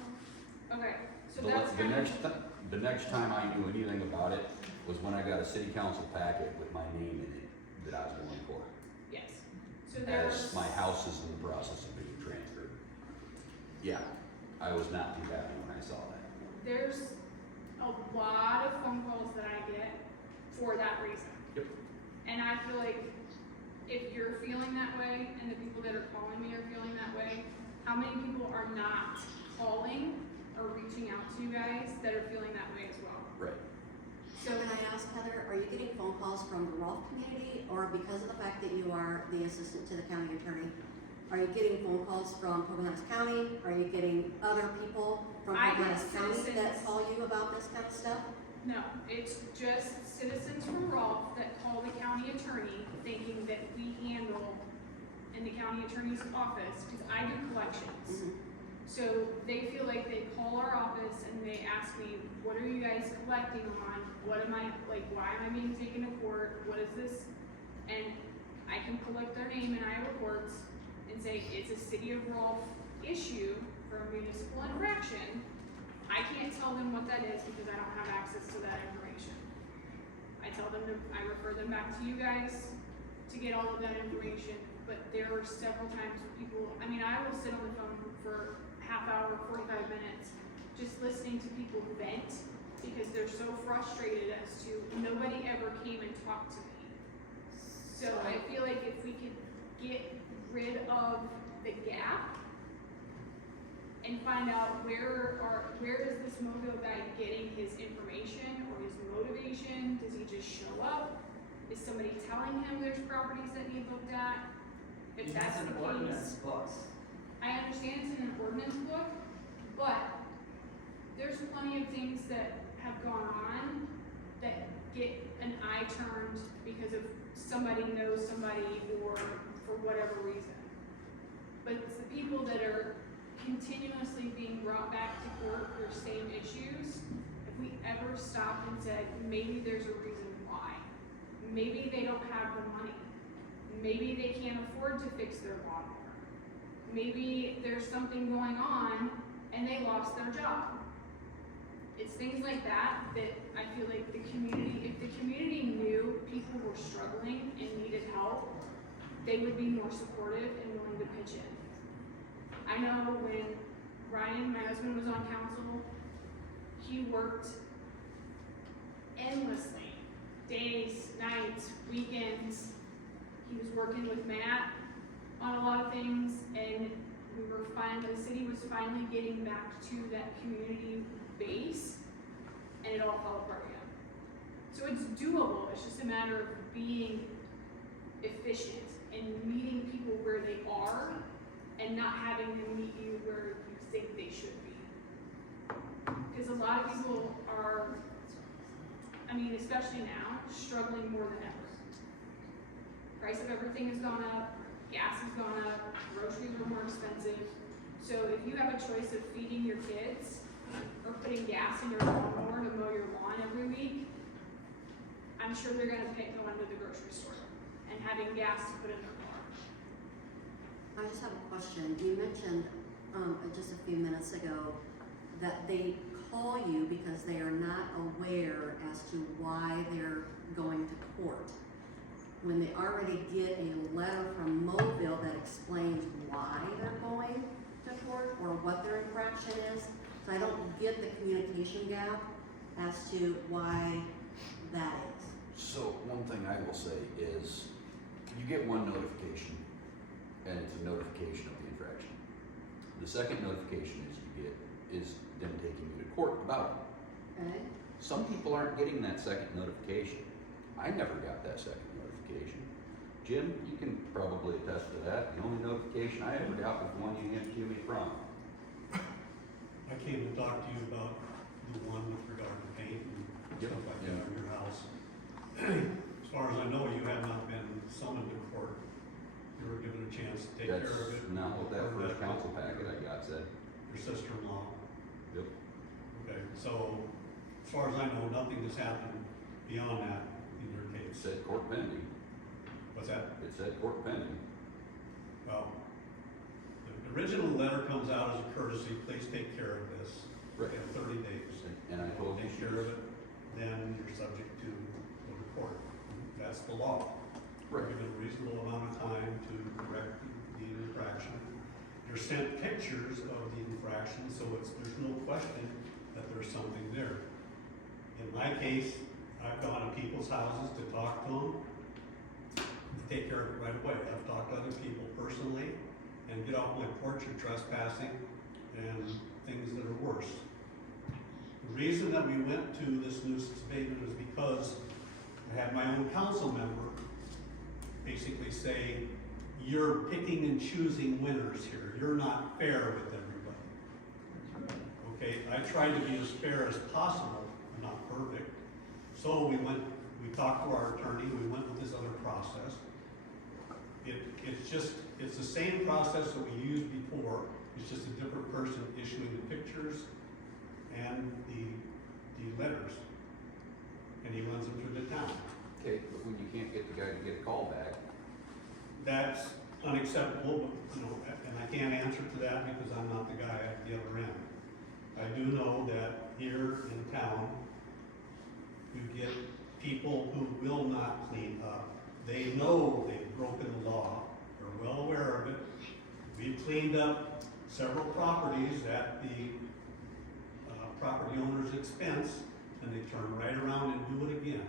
Okay, so that's kind of. The next time I knew anything about it was when I got a city council packet with my name in it that I was going to court. Yes. So As there's. my house is in the process of being transferred. Yeah, I was not too happy when I saw that. There's a lot of phone calls that I get for that reason. Yep. And I feel like if you're feeling that way and the people that are calling me are feeling that way, how many people are not calling or reaching out to you guys that are feeling that way as well? Right. So can I ask, Heather, are you getting phone calls from the Rolfe community, or because of the fact that you are the assistant to the county attorney, are you getting phone calls from Pocahontas County? Are you getting other people from I get Pocahontas County citizens. that call you about this kind of stuff? No, it's just citizens from Rolfe that call the county attorney thinking that we handle in the county attorney's office, because I do collections. Mhm. So they feel like they call our office and they ask me, what are you guys collecting on? What am I, like, why am I being taken to court? What is this? And I can collect their name in Iowa courts and say, it's a city of Rolfe issue for a municipal infraction. I can't tell them what that is because I don't have access to that information. I tell them I refer them back to you guys to get all of that information, but there were several times where people, I mean, I will sit on the phone for half hour, 45 minutes, just listening to people vent because they're so frustrated as to nobody ever came and talked to me. So I feel like if we could get rid of the gap and find out where is this Mobile guy getting his information or his motivation? Does he just show up? Is somebody telling him there's properties that need looked at? If He that's has the an ordinance case, book. I understand it's in an ordinance book, but there's plenty of things that have gone on that get an eye turned because of somebody knows somebody or for whatever reason. But it's the people that are continuously being brought back to court for same issues. If we ever stopped and said, maybe there's a reason why. Maybe they don't have the money. Maybe they can't afford to fix their lawnmower. Maybe there's something going on and they lost their job. It's things like that that I feel like the community, if the community knew people were struggling and needed help, they would be more supportive and willing to pitch in. I know when Ryan, my husband, was on council, he worked endlessly days, nights, weekends. He was working with Matt on a lot of things, and the city was finally getting back to that community base, and it all fell apart again. So it's doable, it's just a matter of being efficient and meeting people where they are and not having them meet you where you think they should be. Because a lot of people are, especially now, struggling more than ever. Price of everything has gone up, gas has gone up, groceries are more expensive. So if you have a choice of feeding your kids or putting gas in your lawnmower to mow your lawn every week, I'm sure they're gonna pick going to the grocery store and having gas to put in their car. I just have a question. You mentioned just a few minutes ago that they call you because they are not aware as to why they're going to court. When they already get a letter from Mobile that explains why they're going to court or what their infraction is. So I don't get the communication gap as to why that is. So one thing I will say is, you get one notification, and it's a notification of the infraction. The second notification is them taking you to court about it. Okay? Some people aren't getting that second notification. I never got that second notification. Jim, you can probably attest to that. The only notification I ever got was the one you handed to me from. I came to talk to you about the one with regard to paint and stuff like that in your house. As far as I know, you have not been summoned to court. You were given a chance to take care of it. That's not what that first council packet I got said. Your sister-in-law. Yep. Okay, so as far as I know, nothing has happened beyond that in your It case. said court pending. What's that? It said court pending. Well, the original letter comes out as a courtesy, please take care of this. Right. You have 30 days. And I told you Take care of it, then you're subject to go to court. That's the law. Right. You're given a reasonable amount of time to correct the infraction. You're sent pictures of the infraction, so there's no question that there's something there. In my case, I've gone to people's houses to talk to them, take care of it right away. I've talked to other people personally and get off my porch of trespassing and things that are worse. The reason that we went to this nuisance abatement is because I had my own council member basically say, you're picking and choosing winners here. You're not fair with everybody. Okay, I tried to be as fair as possible. I'm not perfect. So we talked to our attorney, we went with this other process. It's the same process that we used before. It's just a different person issuing the pictures and the letters. And he runs them through the town. Okay, but when you can't get the guy to get a call back. That's unacceptable, but, and I can't answer to that because I'm not the guy at the other end. I do know that here in town, you get people who will not clean up. They know they've broken the law, they're well aware of it. We've cleaned up several properties at the property owner's expense, and they turn right around and do it again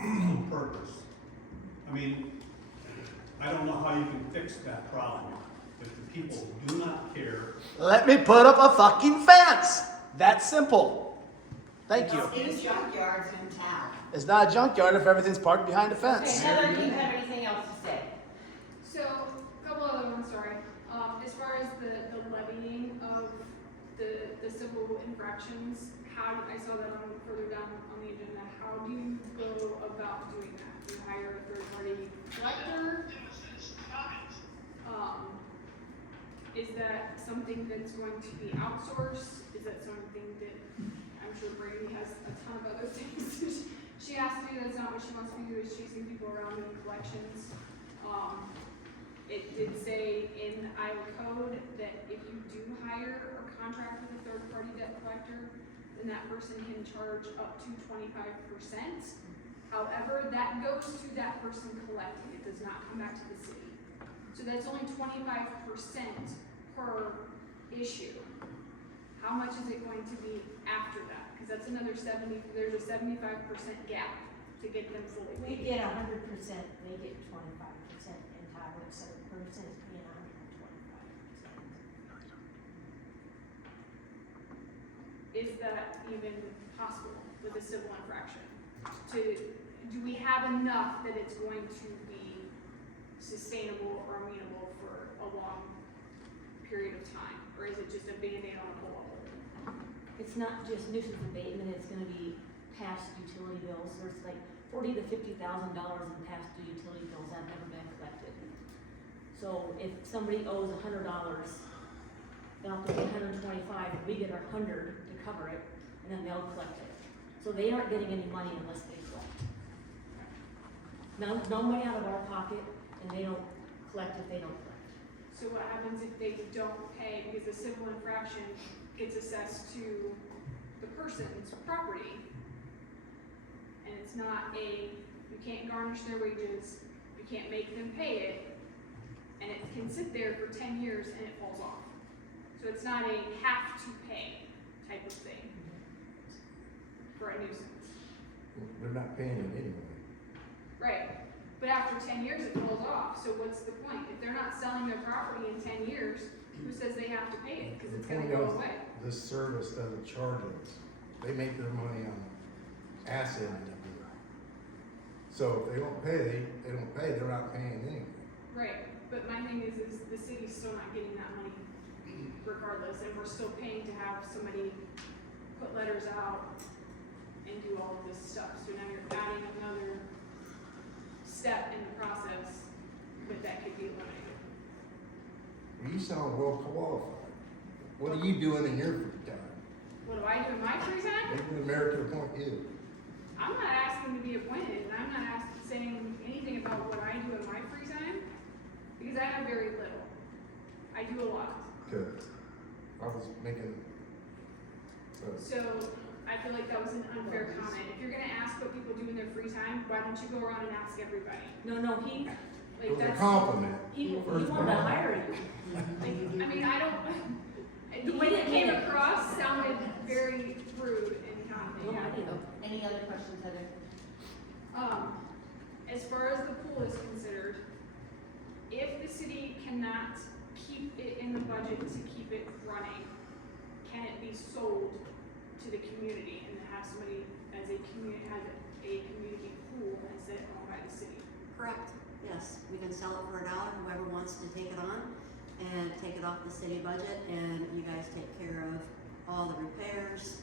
on purpose. I mean, I don't know how you can fix that problem if the people do not care. Let me put up a fucking fence. That's simple. Thank you. There's junkyards in town. It's not a junkyard if everything's parked behind a fence. Okay, Heather, do you have anything else to say? So, a couple other ones, sorry. As far as the levying of the civil infractions, I saw that on further down on the agenda. How do you go about doing that? Do you hire a third-party collector? Is that something that's going to be outsourced? Is that something that, I'm sure Brady has a ton of other things she has to do, that's not what she wants to do, is chasing people around doing collections. It did say in the Iowa code that if you do hire or contract with a third-party debt collector, then that person can charge up to 25%. However, that goes to that person collecting, it does not come back to the city. So that's only 25% per issue. How much is it going to be after that? Because that's another there's a 75% gap to get them fully We paid? get 100%, they get 25%, and Todd works 7% is paying 125%. Is that even possible with a civil infraction? Do we have enough that it's going to be sustainable or amenable for a long period of time? Or is it just a Band-Aid on a hole? It's not just nuisance abatement, it's gonna be past utility bills, there's like $40,000 to $50,000 in past due utility bills that have never been collected. So if somebody owes $100, they'll have to pay $125, and we get our 100 to cover it, and then they'll collect it. So they aren't getting any money unless they collect. No money out of our pocket, and they don't collect if they don't collect. So what happens if they don't pay, because the civil infraction gets assessed to the person's property? And it's not you can't garnish their wages, you can't make them pay it, and it can sit there for 10 years and it falls off. So it's not a have to pay type of thing for a nuisance. They're not paying it anyway. Right, but after 10 years it falls off, so what's the point? If they're not selling their property in 10 years, who says they have to pay it, because it's gonna go away? This service doesn't charge us. They make their money on asset and everything. So if they don't pay, they don't pay, they're not paying anyway. Right, but my thing is the city's still not getting that money regardless, and we're still paying to have somebody put letters out and do all of this stuff, so now you're adding another step in the process, but that could be eliminated. You sound well qualified. What are you doing in your free time? What do I do in my free time? Maybe the mayor could appoint you. I'm not asking to be appointed, and I'm not saying anything about what I do in my free time, because I have very little. I do a lot. Good. I was making. So, I feel like that was an unfair comment. If you're gonna ask what people do in their free time, why don't you go around and ask everybody? No, he, It was a that's, compliment. he First wanted to of all. hire you. I mean, I don't, the way it came across sounded very rude and No, condescending. I didn't. Any other questions, Heather? As far as the pool is considered, if the city cannot keep it in the budget to keep it running, can it be sold to the community and have somebody as a community pool instead of owned by the city? Correct, yes, we can sell it for $1, whoever wants to take it on, and take it off the city budget, and you guys take care of all the repairs,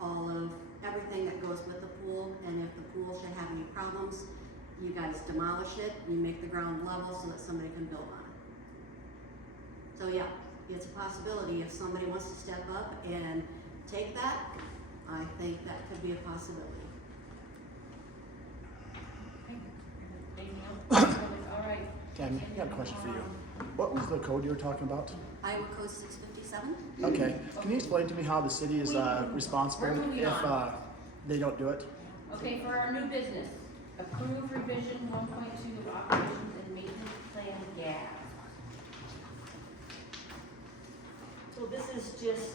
all of everything that goes with the pool, and if the pool should have any problems, you guys demolish it, you make the ground level so that somebody can build on it. So yeah, it's a possibility, if somebody wants to step up and take that, I think that could be a possibility. Anything else? All right. Tammy, I got a question for you. What was the code you were talking about? Iowa Code 657? Okay, can you explain to me how the city is responsible We're moving if on. they don't do it? Okay, for our new business, approve revision 1.2 of operations and maintenance plan gas. So this is just,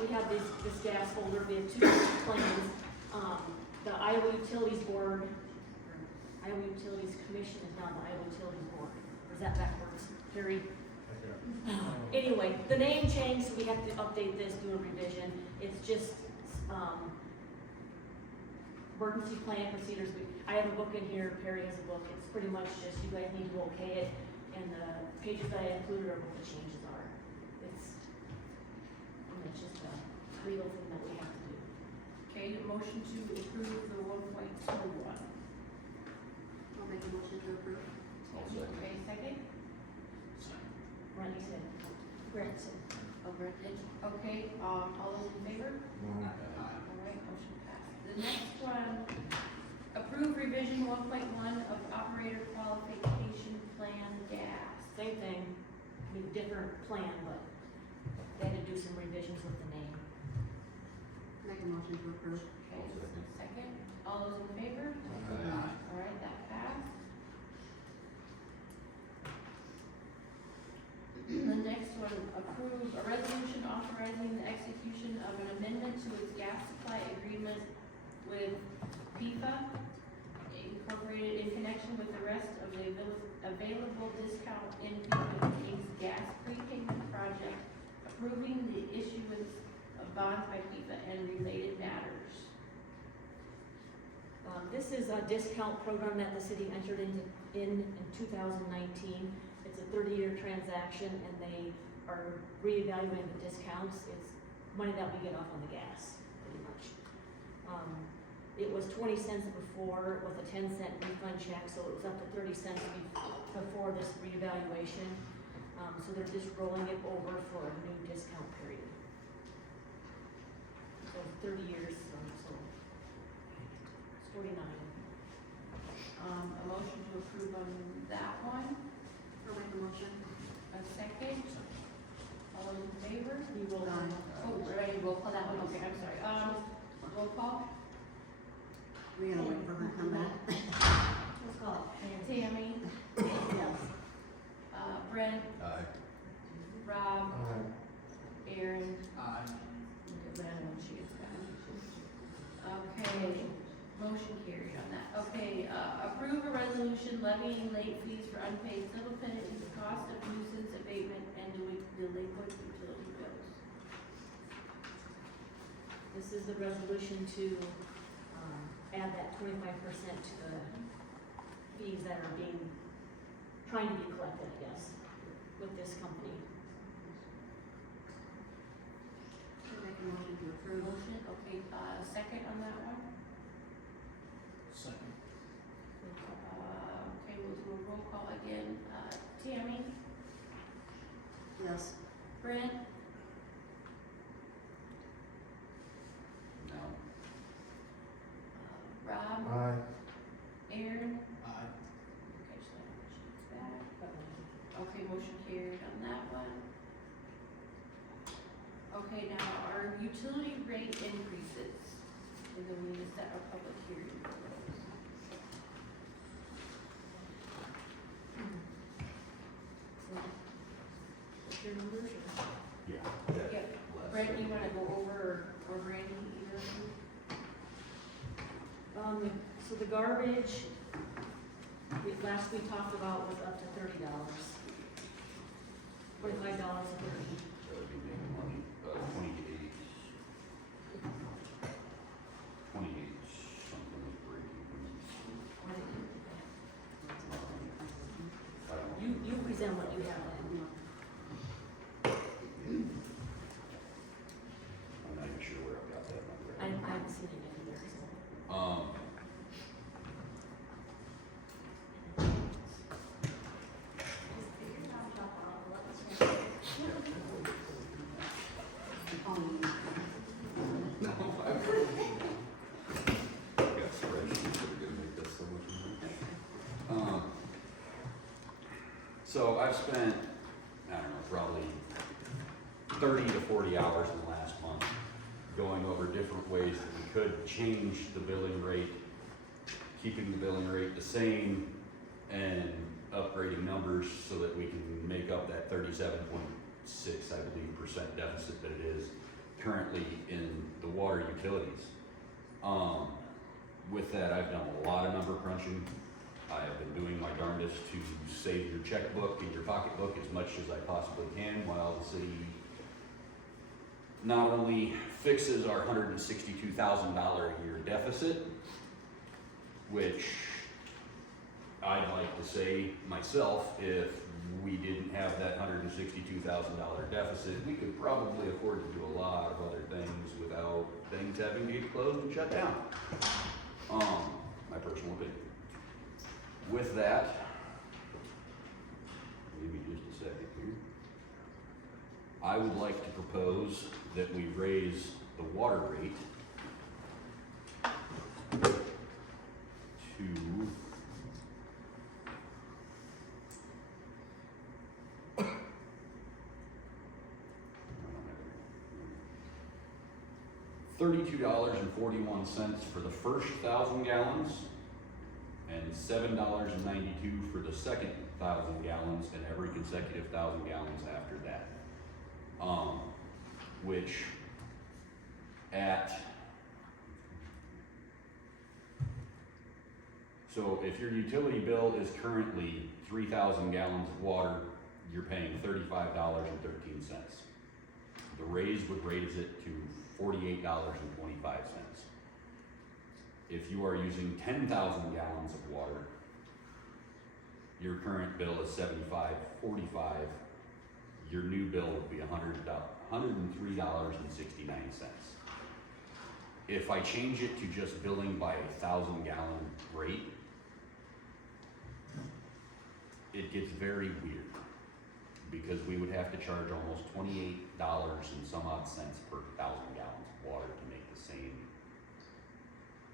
we have this gas folder, we have two different plans. The Iowa Utilities Board, Iowa Utilities Commission is now the Iowa Utilities Board. Or is that backwards? Very. Anyway, the name changed, so we have to update this, do a revision. It's just, emergency plan procedures. I have a book in here, Perry has a book. It's pretty much just, you guys need to okay it, and the pages that I included are what the changes are. It's just a legal thing that we have to do. Okay, the motion to approve the 1.21. I'll make a motion to approve. Okay, second? Randy said, Grant said. Oh, Brent did. Okay, all those in favor? All right, motion passed. The next one, approve revision 1.1 of operator qualification plan gas. Same thing, I mean, different plan, but they had to do some revisions with the name. Make a motion to approve. Okay, second, all those in favor? All right, that passed. The next one, approve a resolution authorizing the execution of an amendment to its gas supply agreement with PIFA Incorporated in connection with the rest of the available discount in PIFA Inc.'s gas prepayment project, approving the issuance of bonds by PIFA and related matters. This is a discount program that the city entered in 2019. It's a 30-year transaction, and they are reevaluating the discounts. It's money that we get off on the gas, pretty much. It was 20 cents before with a 10-cent refund check, so it was up to 30 cents before this reevaluation. So they're just rolling it over for a new discount period. So 30 years, so it's 49. A motion to approve on that one. I'll make a motion. A second. All those in favor? You will, Oh, we're ready to roll call that one, okay, I'm sorry. Roll call. We gotta wait for her to come back. let's call it. Tammy. Yes. Brent. Aye. Rob. Aaron. Aye. Look at Brandon when she gets back. Okay, motion carried on that. Okay, approve a resolution levying late fees for unpaid civil penalties, cost of nuisance abatement, and delinquent utility bills. This is the resolution to, add that 25% to the fees that are trying to be collected, I guess, with this company. I'll make a motion to approve. Motion, okay, second on that one? Second. Okay, we'll do a roll call again. Tammy? Yes. Brent? No. Rob? Aye. Aaron? Aye. Okay, so that one she's back. Okay, motion carried on that one. Okay, now our utility rate increases. And then we need to set our public hearing for those. What's your numbers? Yeah. Yep. Brent, you wanna go over, or Brandy, either of you? So the garbage, last we talked about was up to $30. $25 a day. That would be making money, 28. 28, something like breaking. I don't know. You present what you have then. I'm not even sure where I've got that number. I haven't seen it yet either, so. Got spreadsheets that are gonna make this so much easier. So I've spent, I don't know, probably 30 to 40 hours in the last month going over different ways that we could change the billing rate, keeping the billing rate the same, and upgrading numbers so that we can make up that 37.6, I believe, percent deficit that it is currently in the water utilities. With that, I've done a lot of number crunching. I have been doing my darndest to save your checkbook and your pocketbook as much as I possibly can while the city not only fixes our $162,000 a year deficit, which I'd like to say myself, if we didn't have that $162,000 deficit, we could probably afford to do a lot of other things without things having to get closed and shut down. My personal opinion. With that, give me just a second here. I would like to propose that we raise the water rate to $32.41 for the first 1,000 gallons and $7.92 for the second 1,000 gallons and every consecutive 1,000 gallons after that. Which at So if your utility bill is currently 3,000 gallons of water, you're paying $35.13. The raise would raise it to $48.25. If you are using 10,000 gallons of water, your current bill is $75.45. Your new bill would be $103.69. If I change it to just billing by 1,000 gallon rate, it gets very weird because we would have to charge almost $28 and some odd cents per 1,000 gallons of water to make the same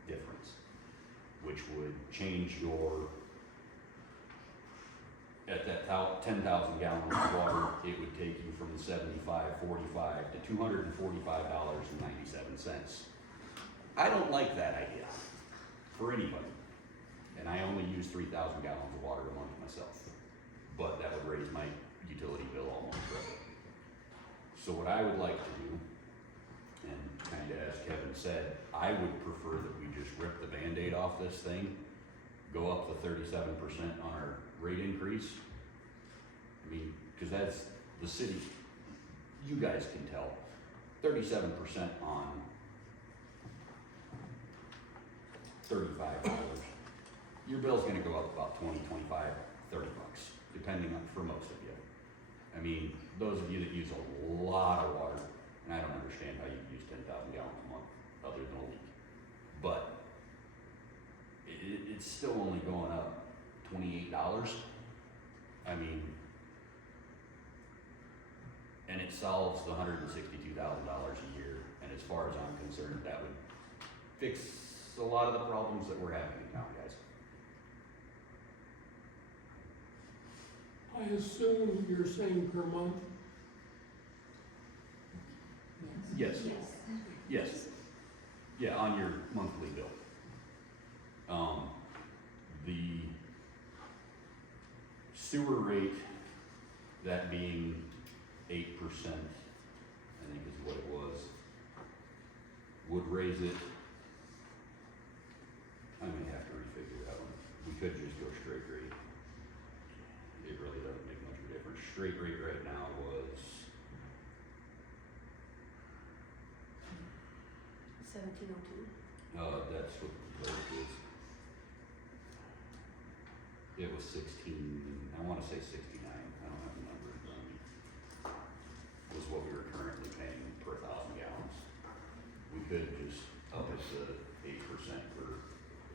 difference, which would change your, at that 10,000 gallons of water, it would take you from the $75.45 to $245.97. I don't like that idea for anybody, and I only use 3,000 gallons of water a month myself, but that would raise my utility bill almost triple. So what I would like to do, and kind of as Kevin said, I would prefer that we just rip the Band-Aid off this thing, go up to 37% on our rate increase. I mean, because that's the city, you guys can tell, 37% on $35. Your bill's gonna go up about 20, 25, 30 bucks, depending on, for most of you. I mean, those of you that use a lot of water, and I don't understand how you can use 10,000 gallons a month, other than a leak. But it's still only going up $28. I mean, and it solves the $162,000 a year. And as far as I'm concerned, that would fix a lot of the problems that we're having in town, guys. I assume you're saying per month? Yes. Yes. Yeah, on your monthly bill. The sewer rate, that being 8%, I think is what it was, would raise it. I may have to refigure that one. We could just go straight rate. It really doesn't make much of a difference. Straight rate right now was 1702. that's what the proposed is. It was 16, I wanna say 69, I don't have the number in front of me. Was what we were currently paying per 1,000 gallons. We could just up it to 8% for,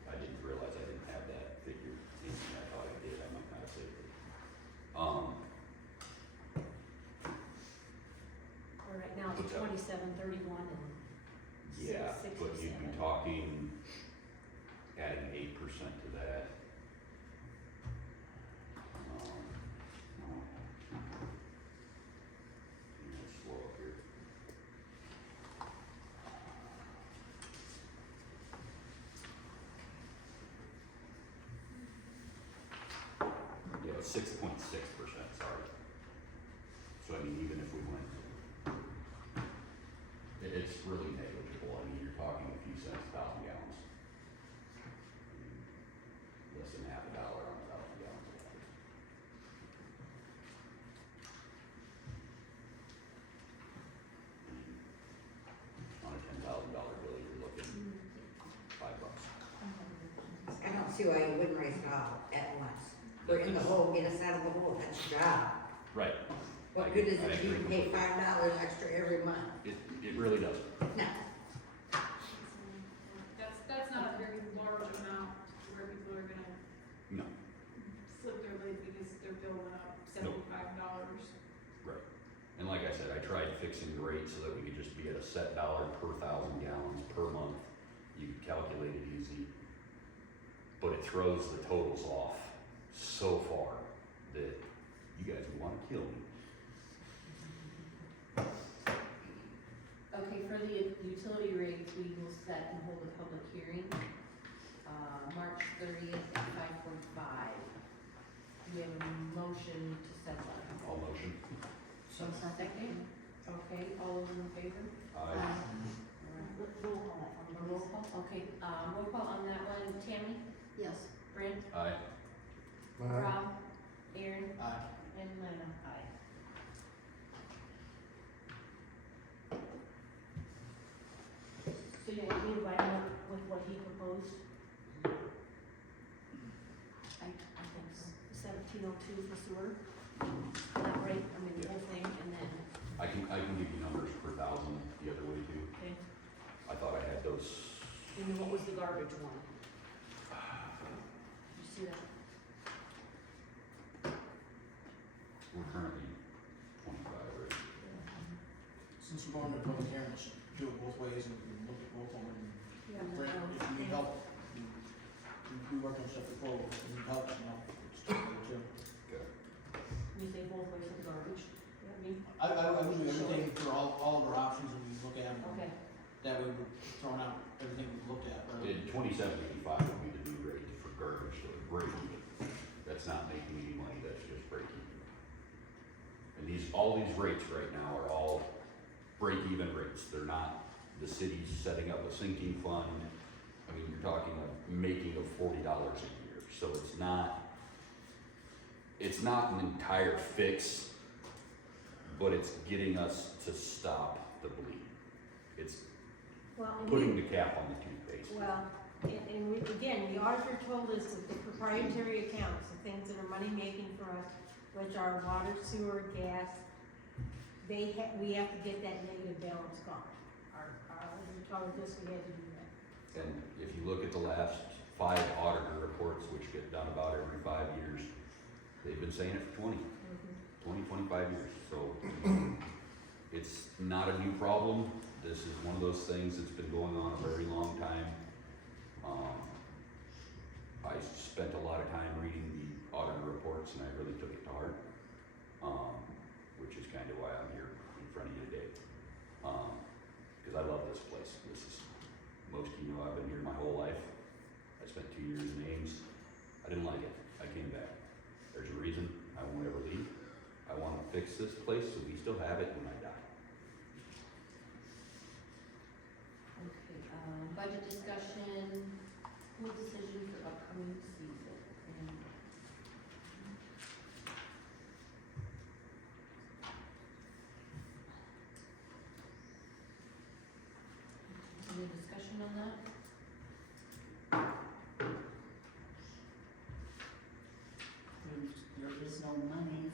I didn't realize I didn't have that figure in me. I thought I did, I might not have saved it. Or right now it's What's that? 27.31 and Yeah, but you'd be 6.67. talking, adding 8% to that. Let's slow up here. Yeah, it's 6.6%, sorry. So I mean, even if we went, it's really negligible. I mean, you're talking a few cents, 1,000 gallons. Less than half a dollar on 1,000 gallons of water. On a $10,000 bill, you're looking $5. I don't see why you wouldn't raise it all at once. We're in the hole, get us out of the hole, that's your job. Right. What good is it if you pay $5 extra every month? It really does. No. That's not a very large amount where people are gonna No. slip their lid because their bill went up $75. Right. And like I said, I tried fixing the rate so that we could just be at a set dollar per 1,000 gallons per month. You could calculate it easy. But it throws the totals off so far that you guys would want to kill me. Okay, for the utility rates, we will set and hold a public hearing, March 30th at 5:45. We have a motion to set that. All motion. So second, okay, all those in favor? Aye. Roll call that one, Roll call, okay, roll call on that one, Tammy, Yes. So you want me to line up with what he proposed? I think so. 1702 for sewer. That right, I mean, the whole thing, and then, I can give you numbers per thousand the other way too. okay. I thought I had those. And then what was the garbage one? Did you see that? We're currently 25, right? Since we're going to public hearings, do it both ways and we can look at both of them. Yeah. And Brent, if you need help, we worked on stuff before, if you need help, you know, it's just too. Okay. You say both ways for the garbage? You know what I mean? I would do everything for all of our options and we look at them. Okay. That way we're throwing out everything we've looked at, rather In than 2785 would be the new rate for garbage, so break even. That's not making any money, that's just break even. And all these rates right now are all break even rates. They're not the city's setting up a sinking fund. I mean, you're talking a making of $40 a year. So it's not an entire fix, but it's getting us to stop the bleed. It's Well, and putting the cap on the toothpaste. Well, and we, again, the auditor told us that the proprietary accounts, the things that are money making for us, which are water, sewer, gas, we have to get that negative balance gone. Our auditor told us we had to do that. And if you look at the last 5 auditor reports, which get done about every 5 years, they've been saying it for 25 years. So it's not a new problem. This is one of those things that's been going on a very long time. I spent a lot of time reading the auditor reports and I really took it to heart, which is kind of why I'm here in front of you today. Because I love this place. Most of you know I've been here my whole life. I spent 2 years in Ames. I didn't like it. I came back. There's a reason I won't ever leave. I want to fix this place so we still have it when I die. Okay, budget discussion, pool decision for upcoming season. Any discussion on that? There is no money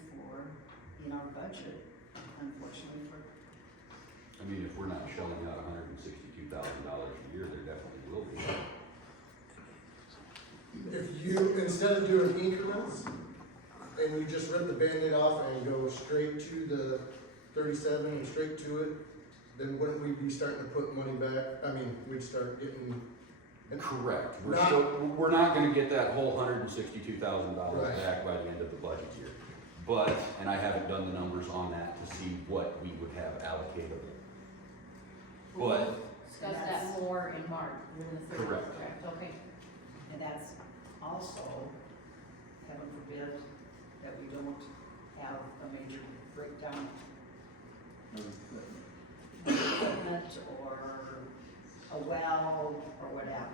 in our budget, unfortunately, for. I mean, if we're not shelling out $162,000 a year, there definitely will be. If you, instead of doing increments, and we just rip the Band-Aid off and go straight to the 37 and straight to it, then wouldn't we be starting to put money back? I mean, we'd start getting. Correct. Not- We're not gonna get that whole $162,000 Right. back by the end of the budget year. But, and I haven't done the numbers on that to see what we would have allocated. But, Discuss that more in March, in the third. Correct. Okay. And that's also, heaven forbid, that we don't have a major breakdown of equipment or a well or whatever.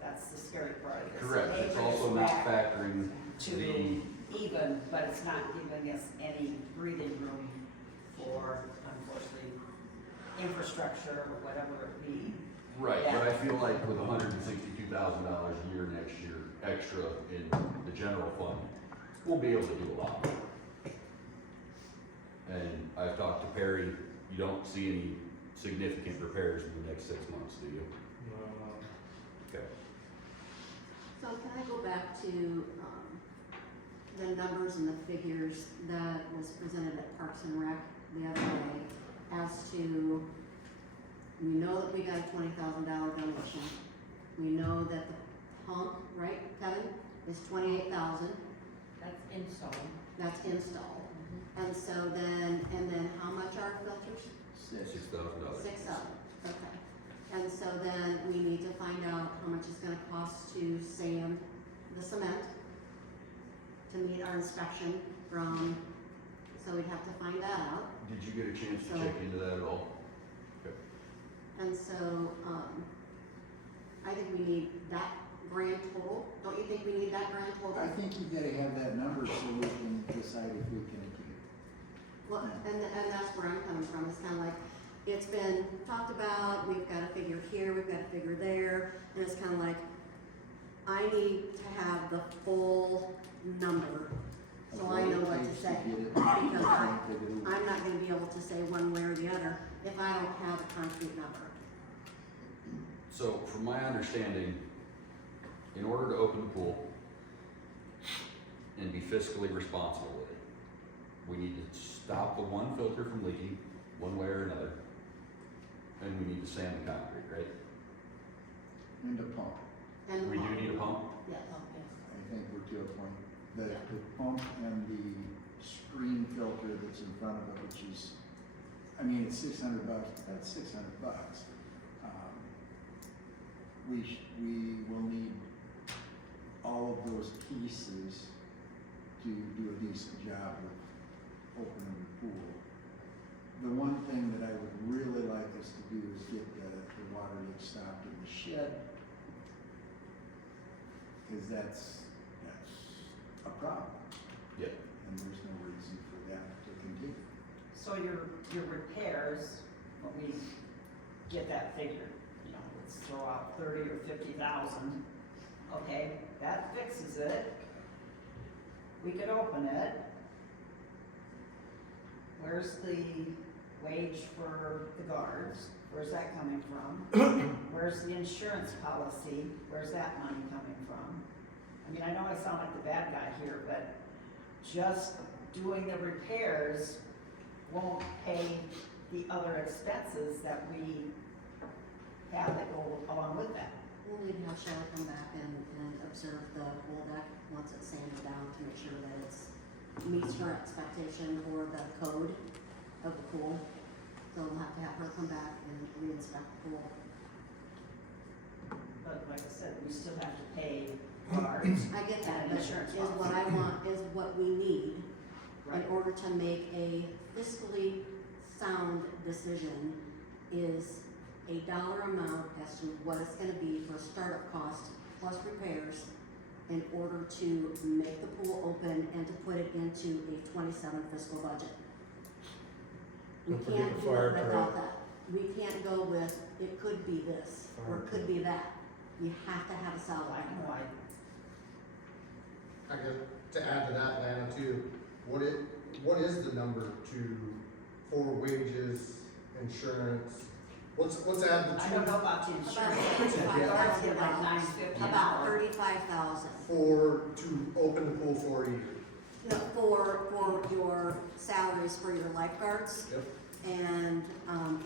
That's the scary part of this. correct, it's also not factoring the, To even, but it's not giving us any breathing room for, unfortunately, infrastructure or whatever it be. right, but I feel like with $162,000 a year next year extra in the general fund, we'll be able to do a lot more. And I've talked to Perry, you don't see any significant repairs in the next 6 months, do you? Okay. So can I go back to, the numbers and the figures that was presented at Parks and Rec the other day as to, we know that we got a $20,000 donation. We know that the pump, right, Kevin, is $28,000. That's installed. That's installed. And so then, how much are filters? $6,000. 6,000, okay. And so then we need to find out how much it's gonna cost to sand the cement to meet our inspection from, so we'd have to find that out. Did you get a chance to So- check into that at all? Okay. And so, I think we need that grand total. Don't you think we need that grand total? I think you gotta have that number so we can decide if we can keep it. Well, and that's where I'm coming from. It's kind of like, it's been talked about, we've got a figure here, figure there, and it's kinda like, I need to have the full number, so I know what to say. Because I'm not gonna be able to say one way or the other if I don't have a concrete number. So from my understanding, in order to open the pool and be fiscally responsible with it, we need to stop the one filter from leaking one way or another. And we need to sand the concrete, right? And a pump. And We do need a pump? Yes. I think we're to a point, the pump and the screen filter that's in front of it, which is, I mean, it's $600, that's $600. We will need all of those pieces to do a decent job of opening the pool. The one thing that I would really like us to do is get the water leak stopped in the shed, because that's a problem. Yep. And there's no reason for that to continue. So your repairs, when we get that figure, you know, let's throw out 30 or 50,000, okay, that fixes it. We could open it. Where's the wage for the guards? Where's that coming from? Where's the insurance policy? Where's that money coming from? I mean, I know I sound like the bad guy here, but just doing the repairs won't pay the other expenses that we have that go along with that. We'll need to have Shelley come back and observe the pool deck once it's sanded down to make sure that it's meets her expectation or the code of the pool. So we'll have to have her come back and re-inspect the pool. But like I said, we still have to pay guards. I get that, and but insurance is what I want, is what we need in Right. order to make a fiscally sound decision is a dollar amount as to what it's gonna be for startup cost plus repairs in order to make the pool open and to put it into a 27 fiscal budget. We Don't forget can't the do fire it truck. without that. We can't go with, it could be this, or Fire it could be that. You have to have a solid Black and number. white. I guess to add to that, Lana, too, what is the number for wages, insurance? Let's add the I two don't know about the insurance. About Guards get like $35,000. $9.50 an About hour. 35,000. to open the pool for a year. No, for your salaries for your lifeguards Yep. and,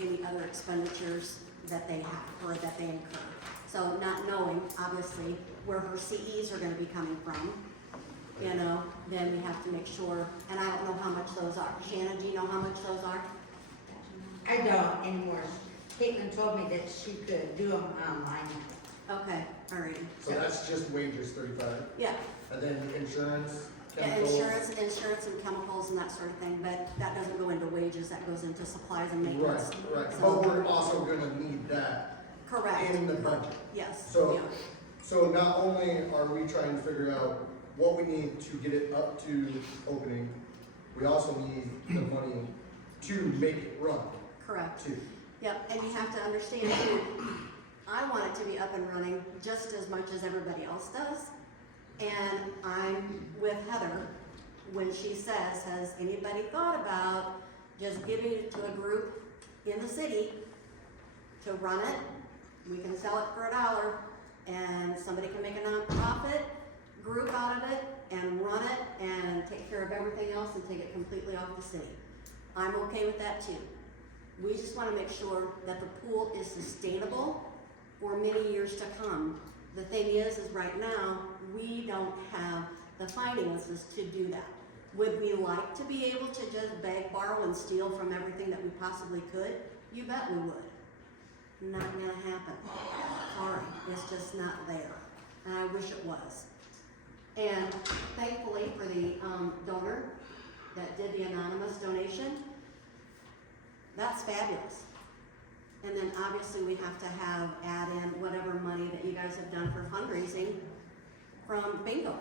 any other expenditures that they have or that they incur. So not knowing, obviously, where her CEs are gonna be coming from, you know, then we have to make sure, and I don't know how much those are. Shannon, do you know how much those are? I don't anymore. Caitlin told me that she could do them online. Okay, all right. So that's just wages, 35, Yeah, and then insurance, yeah, chemicals. insurance and chemicals and that sort of thing, but that doesn't go into wages, that goes into supplies and Right, maintenance. right, So- but we're also gonna need that Correct. in the budget. Yes, So- we are. So not only are we trying to figure out what we need to get it up to opening, we also need the money to make it run Correct. too. Yep, and you have to understand too, I want it to be up and running just as much as everybody else does. And I'm with Heather when she says, has anybody thought about just giving it to a group in the city to run it? We can sell it for $1 and somebody can make a nonprofit group out of it and run it and take care of everything else and take it completely off the city. I'm okay with that too. We just wanna make sure that the pool is sustainable for many years to come. The thing is right now, we don't have the finances to do that. Would we like to be able to just beg, borrow, and steal from everything that we possibly could? You bet we would. Not gonna happen. Sorry, it's just not there. And I wish it was. And thankfully for the donor that did the anonymous donation, that's fabulous. And then obviously we have to add in whatever money that you guys have done for fundraising from bingo.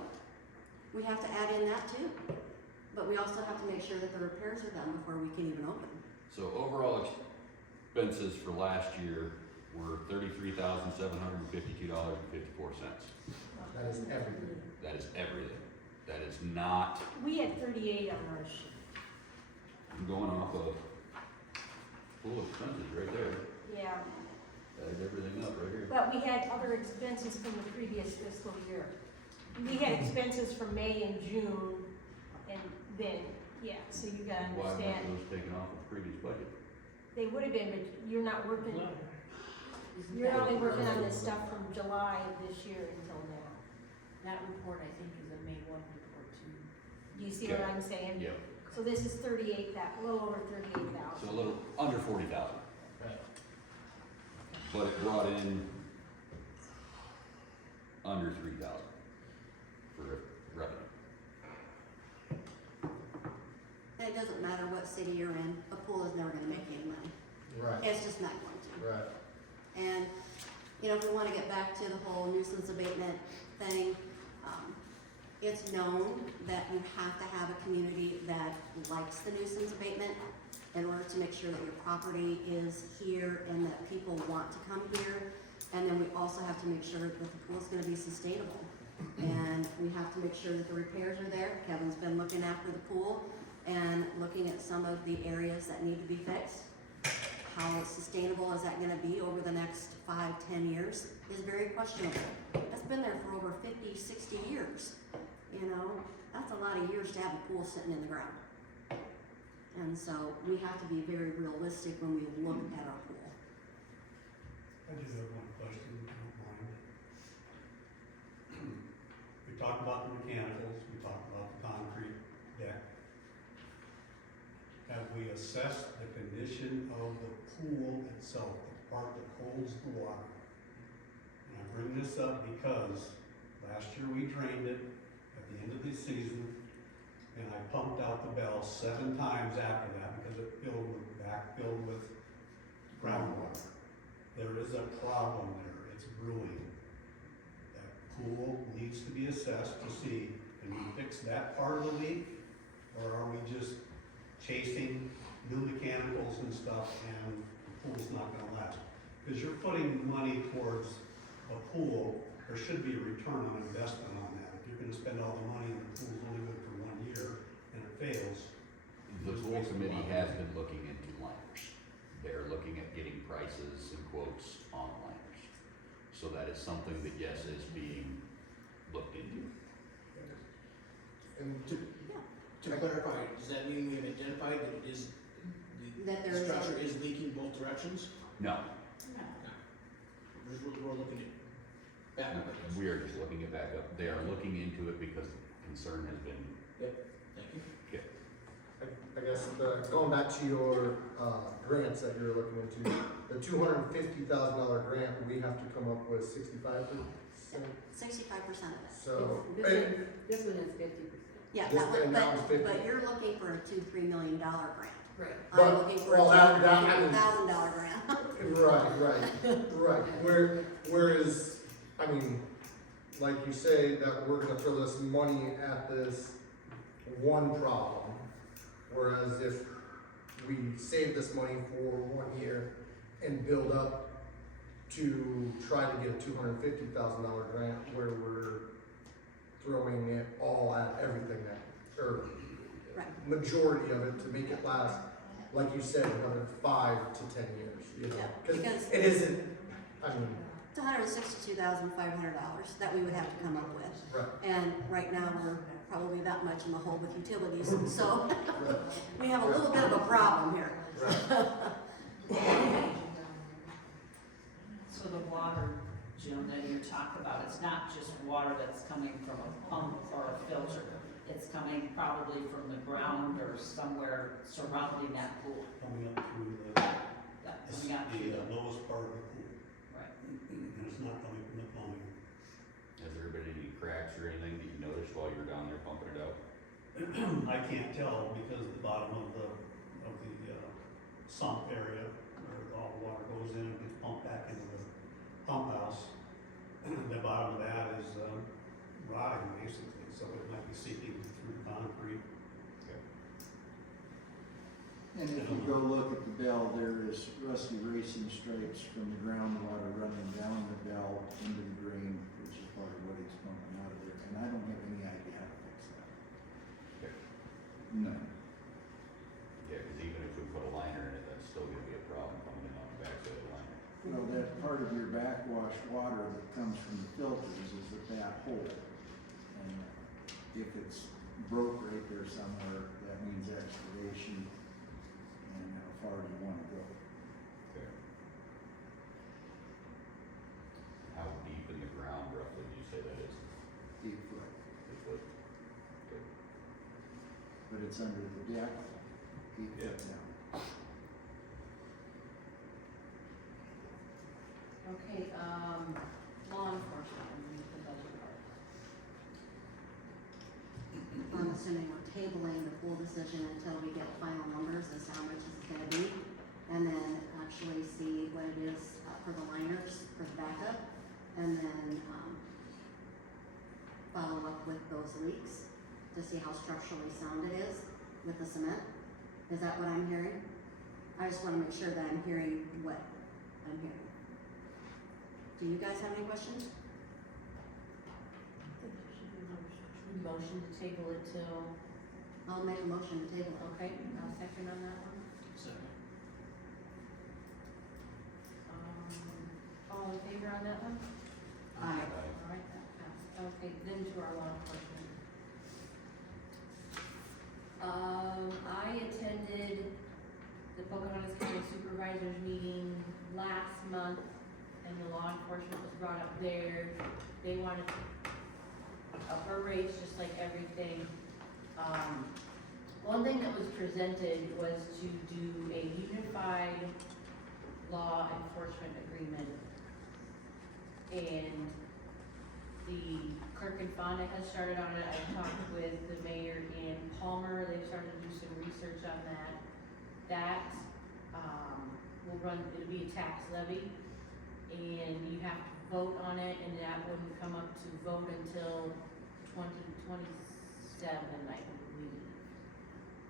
We have to add in that too. But we also have to make sure that the repairs are done before we can even open. So overall expenses for last year were $33,752.54. That is everything. That is everything. That is not, We had 38 on our sheet. I'm going off of full expenses right there. Yeah, That is everything up right here. but we had other expenses from the previous fiscal year. We had expenses from May and June, and then, yeah, so you gotta Why weren't understand. those taken off of the previous budget? They would have been, but you're not working, you're only working on this stuff from July of this year until now. That report, I think, is a May 1 report too. Do you see what I'm saying? Yep. So this is 38, a little over 38,000. So a little under 40,000. But it brought in under 3,000 for revenue. And it doesn't matter what city you're in, a pool is never gonna make any money. Right. It's just not going to. Right. And, you know, if we wanna get back to the whole nuisance abatement thing, it's known that you have to have a community that likes the nuisance abatement in order to make sure that your property is here and that people want to come here. And then we also have to make sure that the pool's gonna be sustainable. And we have to make sure that the repairs are there. Kevin's been looking after the pool and looking at some of the areas that need to be fixed. How sustainable is that gonna be over the next 5, 10 years is very questionable. That's been there for over 50, 60 years. You know, that's a lot of years to have a pool sitting in the ground. And so we have to be very realistic when we look at our pool. I do have one question, if you don't mind. We talked about the mechanicals, we talked about the concrete deck. Have we assessed the condition of the pool itself, the part that holds the water? And I bring this up because last year we drained it at the end of the season, and I pumped out the bell 7 times after that because it backfilled with groundwater. There is a problem there, it's brewing. That pool needs to be assessed to see, can we fix that part of the leak? Or are we just chasing new mechanicals and stuff and the pool's not gonna last? Because you're putting money towards a pool, there should be a return on investment on that. If you're gonna spend all the money and the pool's only good for 1 year and it fails. The pool committee has been looking into liners. They're looking at getting prices and quotes on liners. So that is something that, yes, is being looked into. And to clarify, does that mean we have identified that it is, That the there is a- structure is leaking both directions? No, We're looking at back. we are just looking at backup. They are looking into it because concern has been, Yep, thank you. okay. I guess going back to your grants that you're looking into, the $250,000 grant, we have to come up with 65%. 65% of it. So, This one is 50%. Yeah, This that one, thing now is 50. but you're looking for a $2-3 million grant. Right. But- I'm looking for a well, that- I mean- $250,000 grant. right. Whereas, I mean, like you say, that we're gonna throw this money at this one problem. Whereas if we save this money for 1 year and build up to try to get a $250,000 grant where we're throwing it all at everything that, or Right. majority of it to make it last, like you said, another 5 to 10 years, you know? Yeah, Cause because- it isn't, I mean, It's $162,500 that we would have to come up with. right, And right now, we're probably that much in the hole with utilities, so we have a little bit of a problem here. So the water, Jim, that you're talking about, it's not just water that's coming from a pump or a filter. It's coming probably from the ground or somewhere surrounding that pool. Coming up through That's coming out through the lowest part of the pool. Right. And it's not coming from the plumbing. Has there been any cracks or anything that you noticed while you were down there pumping it out? I can't tell because the bottom of the sump area where all the water goes in and gets pumped back into the pump house. The bottom of that is rotting basically, so it might be seeping through the concrete. And if you go look at the bell, there is rusty racing stripes from the groundwater Well, that part of your backwash water that comes from the filters is at that hole. And if it's broke right there somewhere, that means excavation. And how far do you wanna go? Okay. How deep in the ground roughly do you say that is? 8 foot. 8 foot? Okay. But it's under the deck, 8 Yeah. foot down. Okay, law enforcement, and the budget part. I'm assuming we're tabling the full decision until we get final numbers as to how much this is gonna be, and then actually see what it is for the liners, for the backup, and then, follow up with those leaks to see how structurally sound it is with the cement. Is that what I'm hearing? I just wanna make sure that I'm hearing what I'm hearing. Do you guys have any questions? Motion to table it till, I'll make a motion to table it. okay, I'll second on that one. Second. All in favor on that one? Aye. All right, that passed. Okay, then to our law enforcement. I attended the Pocahontas County Supervisors meeting last month, and the law enforcement was brought up there. They wanted up our rates, just like everything. One thing that was presented was to do a unified law enforcement agreement. And the Clerk and Fonda has started on it. I talked with the mayor in Palmer. They've started to do some research on that. That, will run, it'll be a tax levy. And you have to vote on it, and that wouldn't come up to vote until 2027, I believe.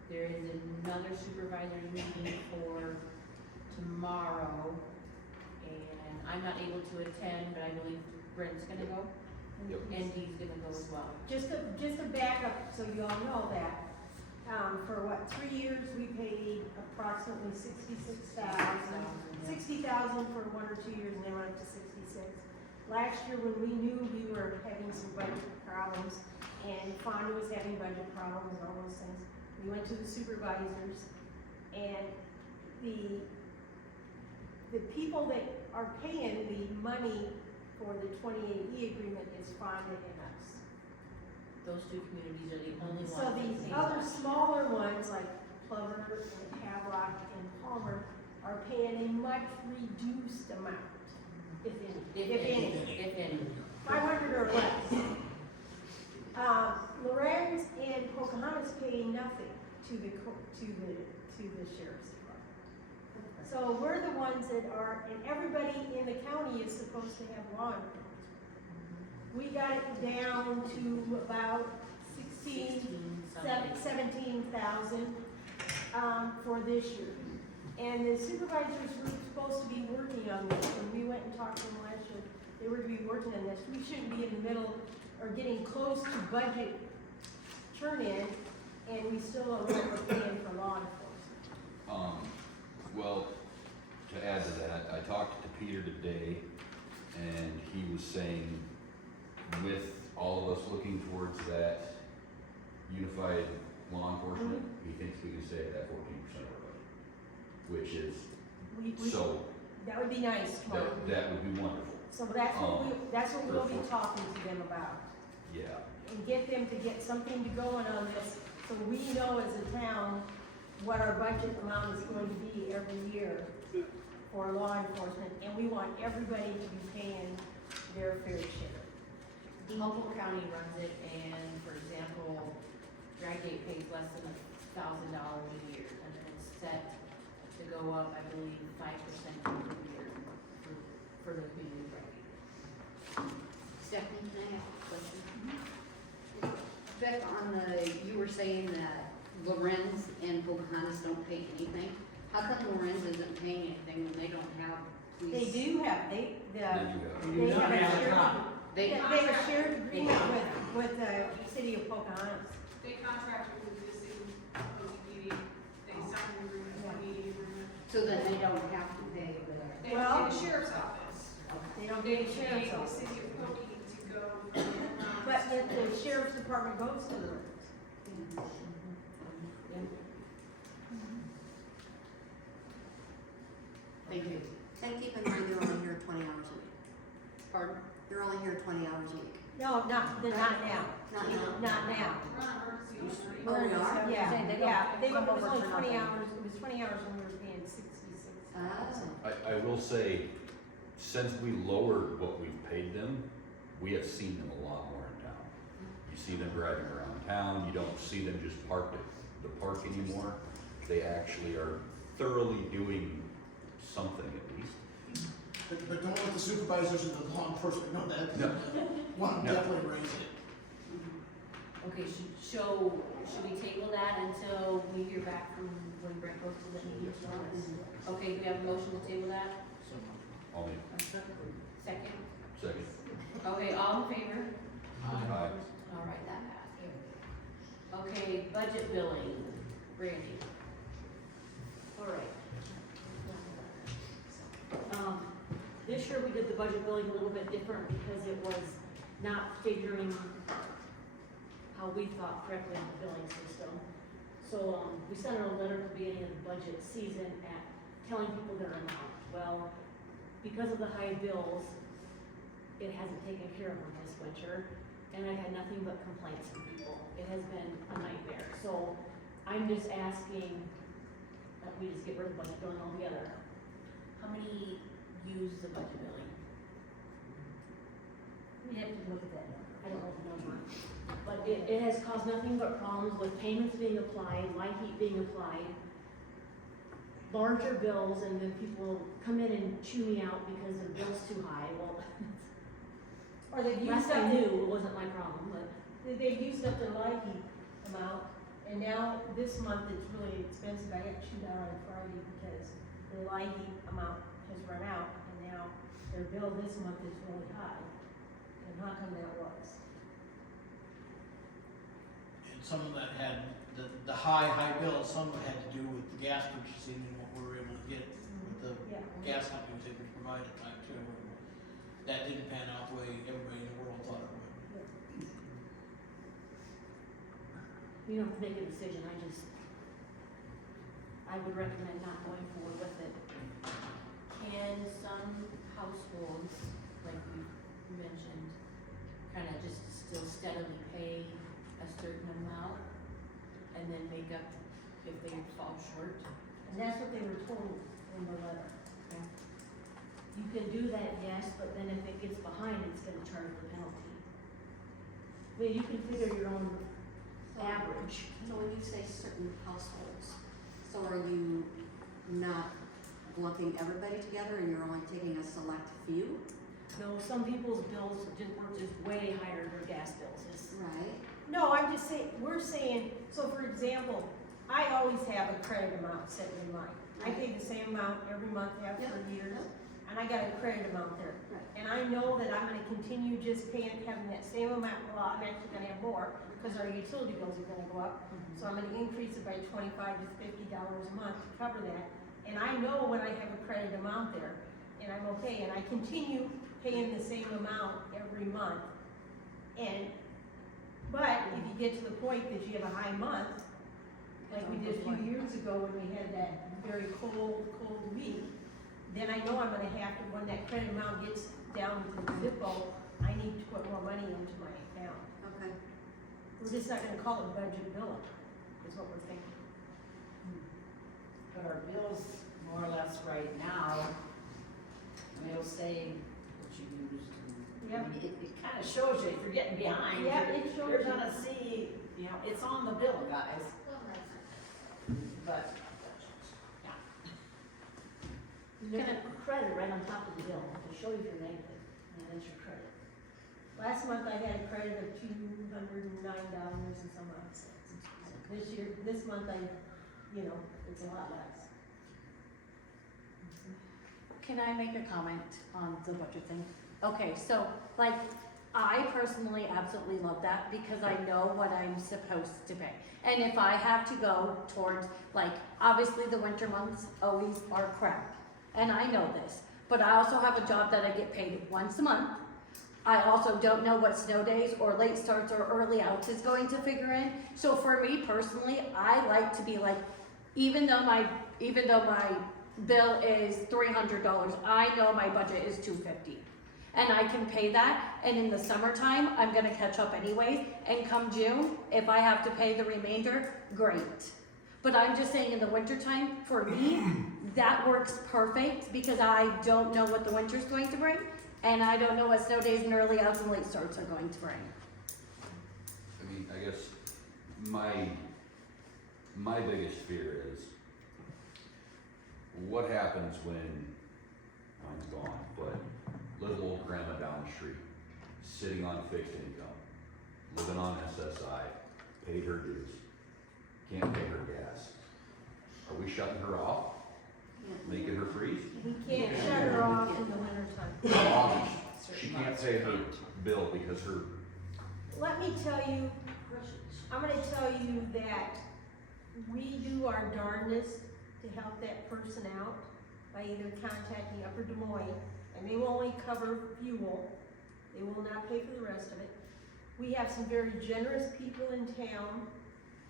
There is another supervisor's meeting for tomorrow, and I'm not able to attend, but I believe Brent's gonna go. Yep. And Dee's gonna go as well. Just to back up, so you all know that, for what, 3 years, we paid approximately $60,000 for 1 or 2 years, and then went up to 66. Last year, when we knew we were having some budget problems, and Fonda was having budget problems and all those things, we went to the supervisors, and the people that are paying the money for the 28E agreement is Fonda and us. Those two communities are the only ones. So these other smaller ones, like Plover and Havelock and Palmer, are paying a much reduced amount, if any. If any. 500 or less. Lorenz and Pocahontas pay nothing to the sheriff's department. So we're the ones that are, and everybody in the county is supposed to have law enforcement. We got it down to about 17,000 for this year. And the supervisors were supposed to be working on this. When we went and talked to them last year, they were to be working on this. We shouldn't be in the middle or getting close to budget turn-in, and we still don't know what we're paying for law enforcement. Well, to add to that, I talked to Peter today, and he was saying, with all of us looking towards that unified law enforcement, he thinks we can stay at that 14% of our budget, which is so. That would be nice, Mark. That would be wonderful. So that's what we'll be talking to them about. Yeah. And get them to get something to going on this, so we know as a town what our budget amount is going to be every year for law enforcement, and we want everybody to be paying their fair share. Humboldt County runs it, and for example, Draggate pays less than $1,000 a year, and then it's set to go up, I believe, 5% per year for the community of Draggate. Stephanie, can I ask a question? Beck, you were saying that Lorenz and Pocahontas don't pay anything. How come Lorenz isn't paying anything when they don't have police? They do have, they have a shared agreement with the city of Pocahontas. They contracted with the city of OCPD, they signed an agreement, a meeting agreement. So then they don't have to pay the. They Well, the sheriff's office. They don't get the sheriff's The office. city of Kobe to go from one But if the sheriff's department goes to the Thank you. And keep in mind, they're only here 20 hours a week. Pardon? They're only here 20 hours a week. No, they're not now. Not now. Not now. We're on emergency orders. Oh, we are? Yeah, Saying they don't yeah, it come was over only for 20 nothing. hours, it was 20 hours when we were paying 66. Oh. I will say, since we lowered what we've paid them, we have seen them a lot more in town. You see them driving around town, you don't see them just parked at the park anymore. They actually are thoroughly doing something at least. But don't let the supervisors and the law enforcement know that. No. One, No. definitely raise it. Okay, should we table that until we hear back from when Brent goes to the meeting tomorrow? Okay, do we have a motion to table that? I'll make Second? second. Okay, all in favor? Aye. All right, that passed. Okay, budget billing, Brandy. All right. This year we did the budget billing a little bit different because it was not figuring how we thought correctly in the billing system. So, we sent out a letter at the beginning of the budget season at telling people their amount. Well, because of the high bills, it hasn't taken care of them this winter, and I've had nothing but complaints from people. It has been a nightmare. So, I'm just asking that we just get rid of budget billing altogether. How many use the budget billing? We have to look at that number. I don't know the number. But it has caused nothing but problems with payments being applied, light heat being applied, larger bills, and then people come in and chew me out because their bill's too high. Well, Or they've used last I up, knew, it wasn't my problem, but they've used up their light heat amount, and now this month it's really expensive. I got chewed out on Friday because their light heat amount has run out, and now their bill this month is really high. And how come that was? And some of that had, the high bills, some of it had to do with the gas purchasing and what we were able to get with the Yeah. gas company was able to provide at the time too. That didn't pan out the way everybody in the world thought it would. you don't have to make a decision. I would recommend not going forward with it. Can some households, like we mentioned, kind of just still steadily pay a certain amount and then make up if they fall short? And that's what they were told in the letter. You can do that, yes, but then if it gets behind, it's gonna charge the penalty. I mean, you can figure your own average. So when you say certain households, so are you not lumping everybody together and you're only taking a select few? No, some people's bills were just way higher than their gas bills. Right. No, I'm just saying, we're saying, so for example, I always have a credit amount set in mind. I pay the same amount every month, have for years, and I got a credit amount there. Right. And I know that I'm gonna continue just paying, having that same amount, well, I'm actually gonna have more, because our utility bills are gonna go up. So I'm gonna increase it by $25 to $50 a month to cover that. And I know when I have a credit amount there, and I'm okay, and I continue paying the same amount every month. But if you get to the point that you have a high month, like we did a few years ago when we had that very cold week, then I know I'm gonna have to, when that credit amount gets down to the zippo, I need to put more money into my account. Okay. We're just not gonna call it budget billing, is what we're thinking. But our bills, more or less right now, will say what you used. Yep. I mean, it kind of shows you if you're getting behind. Yeah, you're- it shows You're you. gonna see, you know, it's on the bill, guys. But, yeah. There's a credit right on top of the bill to show you you're negative, and that's your credit. Last month I had a credit of $209 and some odd cents. This month it's a lot less. Can I make a comment on the budget thing? Okay, so, like, I personally absolutely love that because I know what I'm supposed to pay. And if I have to go towards, like, obviously the winter months always are crap, and I know this. but I also have a job that I get paid once a month. I also don't know what snow days or late starts or early outs is going to figure in. So for me personally, I like to be like, even though my bill is $300, I know my budget is $250. And I can pay that, and in the summertime, I'm gonna catch up anyways, and come June, if I have to pay the remainder, great. But I'm just saying in the wintertime, for me, that works perfect, because I don't know what the winter's going to bring, and I don't know what snow days and early outs and late starts are going to bring. I mean, I guess my biggest fear is what happens when mine's gone, but little old grandma down the street, sitting on fixed income, living on SSI, paid her dues, can't pay her gas. Are we shutting her off? Making her freeze? We can't shut her off in the wintertime. August, she can't pay her bill because her, Let me tell you, I'm gonna tell you that we do our darndest to help that person out by either contacting Upper Des Moines, and they will only cover fuel. They will not pay for the rest of it. We have some very generous people in town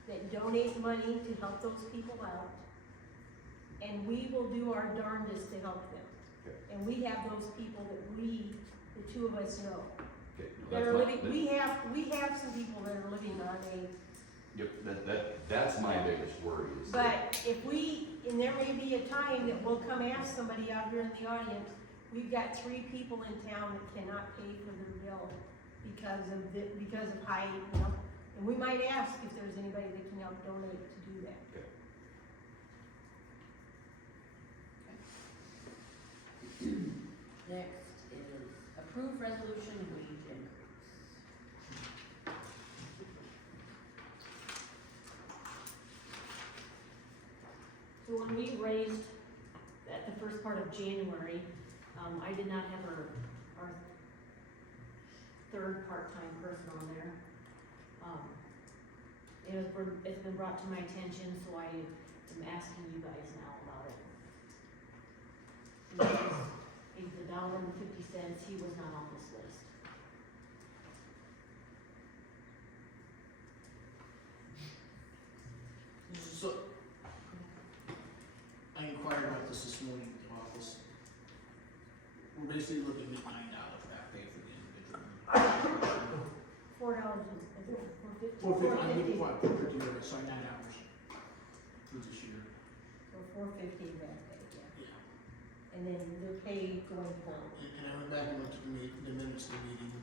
that donate money to help those people out. And we will do our darndest to help them. Okay. And we have those people that the two of us know. okay, That that's are my, living, we have some people that are living on a, yep, that's my biggest worry is. but and there may be a time that we'll come ask somebody out here in the audience, we've got 3 people in town that cannot pay for their bill because of height, and we might ask if there's anybody that can help donate to do that. Okay. Next is approve resolution wage increase. So when we raised at the first part of January, I did not have our third part-time person on there. It's been brought to my attention, so I am asking you guys now about it. It's $1.50, he was not on this list. So, I inquired about this morning at the office. We're basically looking at $9 back pay for the individual. $4, I think, $4.50. $4.50, sorry, 9 hours for this year. Or $4.50 back pay, yeah. Yeah. And then their pay going forward. And I went back and looked at the minutes of the meeting.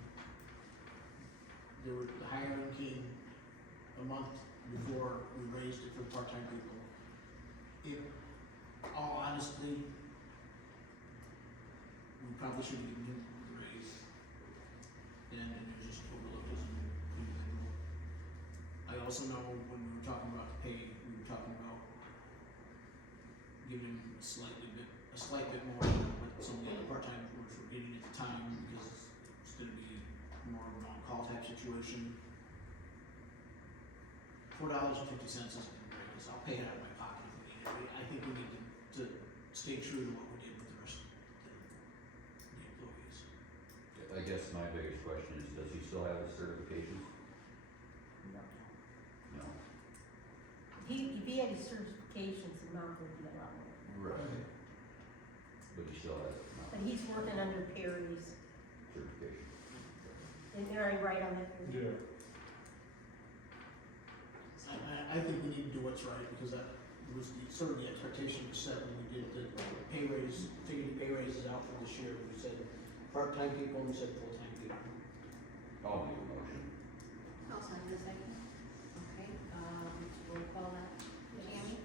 The hiring came a month before we raised it for part-time people. In all honesty, we probably should have given him the raise. And it was just overlooked as an individual. I also know when we were talking about the pay, we were talking about giving him a slight bit more than what some of the other part-time workers were getting at the time, because it's gonna be more of an on-call type situation. $4.50 isn't gonna break us. I'll pay it out of my pocket if we need it. I think we need to stay true to what we did with the rest of the employees. I guess my biggest question is, does he still have his certifications? No. No. If he had his certifications, the amount would be a lot more. Right. But he still has it, no But he's working under Perry's, certification. and they're right on that. Yeah. I think we need to do what's right, because that was sort of the expectation we set when we did the pay raise, figured the pay raises out for this year. We said part-time people and we said full-time people. I'll make a motion. I'll second the second. Okay, roll call that. Tammy?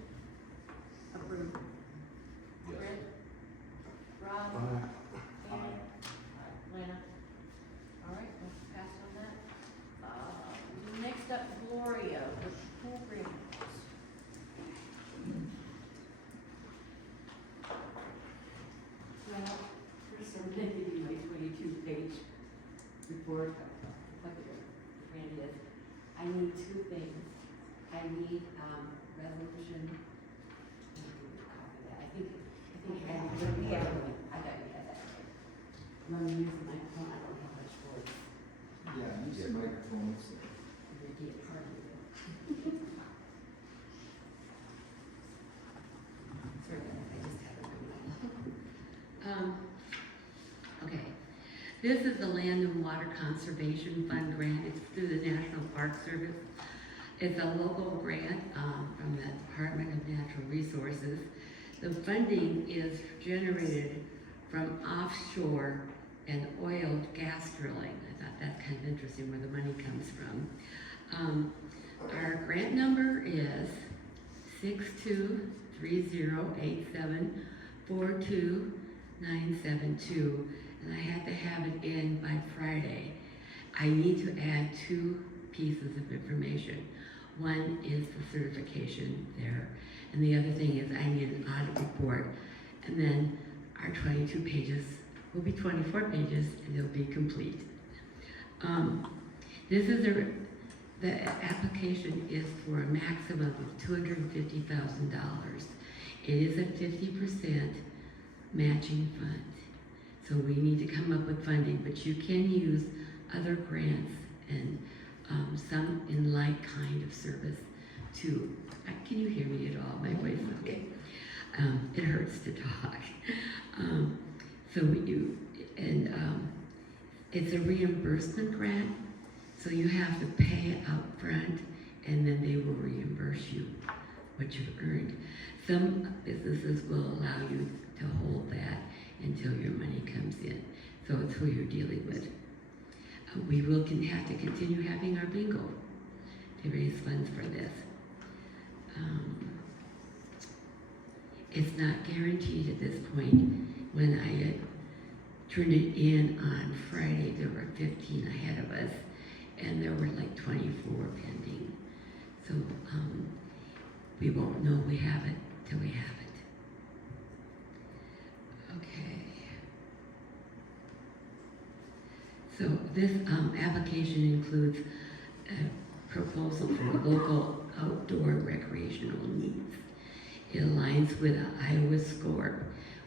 Approved. Yes. Britt? Rob? Amy? Lana? All right, let's pass on that. Next up, Gloria, with pool greenhouse. Well, first I'm gonna give you my 22-page report of what the grant is. I need 2 things. I need, resolution. I think I have, I got you had that. I'm using my phone, I don't have much voice. Yeah, use the microphone, it's there. They get hard to do. Sorry, I just have it in my Okay, this is the Land and Water Conservation Fund grant, it's through the National Park Service. It's a local grant, from the Department of Natural Resources. The funding is generated from offshore and oil gas drilling. I thought that's kind of interesting where the money comes from. Our grant number is 62308742. And I had to have it in by Friday. I need to add 2 pieces of information. One is the certification there, and the other thing is I need an audit report. And then our 22 pages will be 24 pages, and it'll be complete. The application is for a maximum of $250,000. It is a 50% matching fund. So we need to come up with funding, but you can use other grants and some in like kind of service too. Can you hear me at all? My voice is okay. It hurts to talk. It's a reimbursement grant, so you have to pay up front and then they will reimburse you what you've earned. Some businesses will allow you to hold that until your money comes in. So it's who you're dealing with. We will have to continue having our bingo to raise funds for this. It's not guaranteed at this point. When I had turned it in on Friday, there were 15 ahead of us, and there were like 24 pending. So we won't know we have it till we have it. Okay. So this application includes a proposal for local outdoor recreational needs. It aligns with the Iowa SCORP,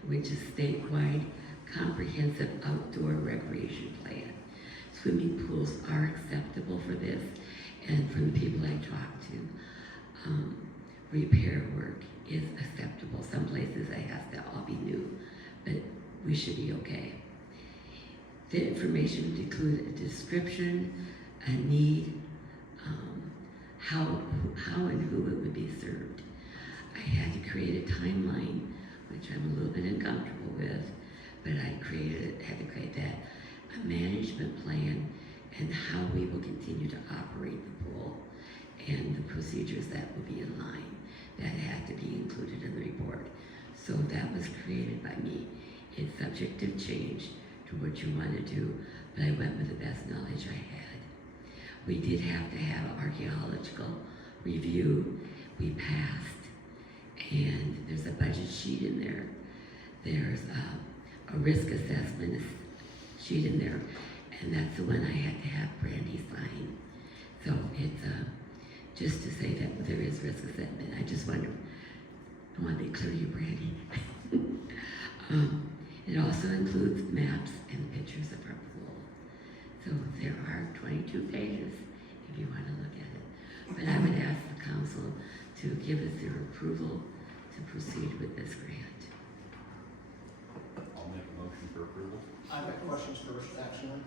which is statewide comprehensive outdoor recreation plan. Swimming pools are acceptable for this, and from the people I talked to, repair work is acceptable. Some places it has to all be new, but we should be okay. The information would include a description, a need, how and who it would be served. I had to create a timeline, which I'm a little bit uncomfortable with, but I had to create that, a management plan, and how we will continue to operate the pool, and the procedures that will be in line. That had to be included in the report. So that was created by me. It's subject to change to what you want to do, but I went with the best knowledge I had. We did have to have an archaeological review. We passed, and there's a budget sheet in there. There's a risk assessment sheet in there, and that's the one I had to have Brandy sign. So it's just to say that there is risk assessment. I want to be clear to you, Brandy. It also includes maps and pictures of our pool. So there are 22 pages if you want to look at it. But I would ask the council to give us their approval to proceed with this grant. I'll make a motion for approval. I've got questions first, actually.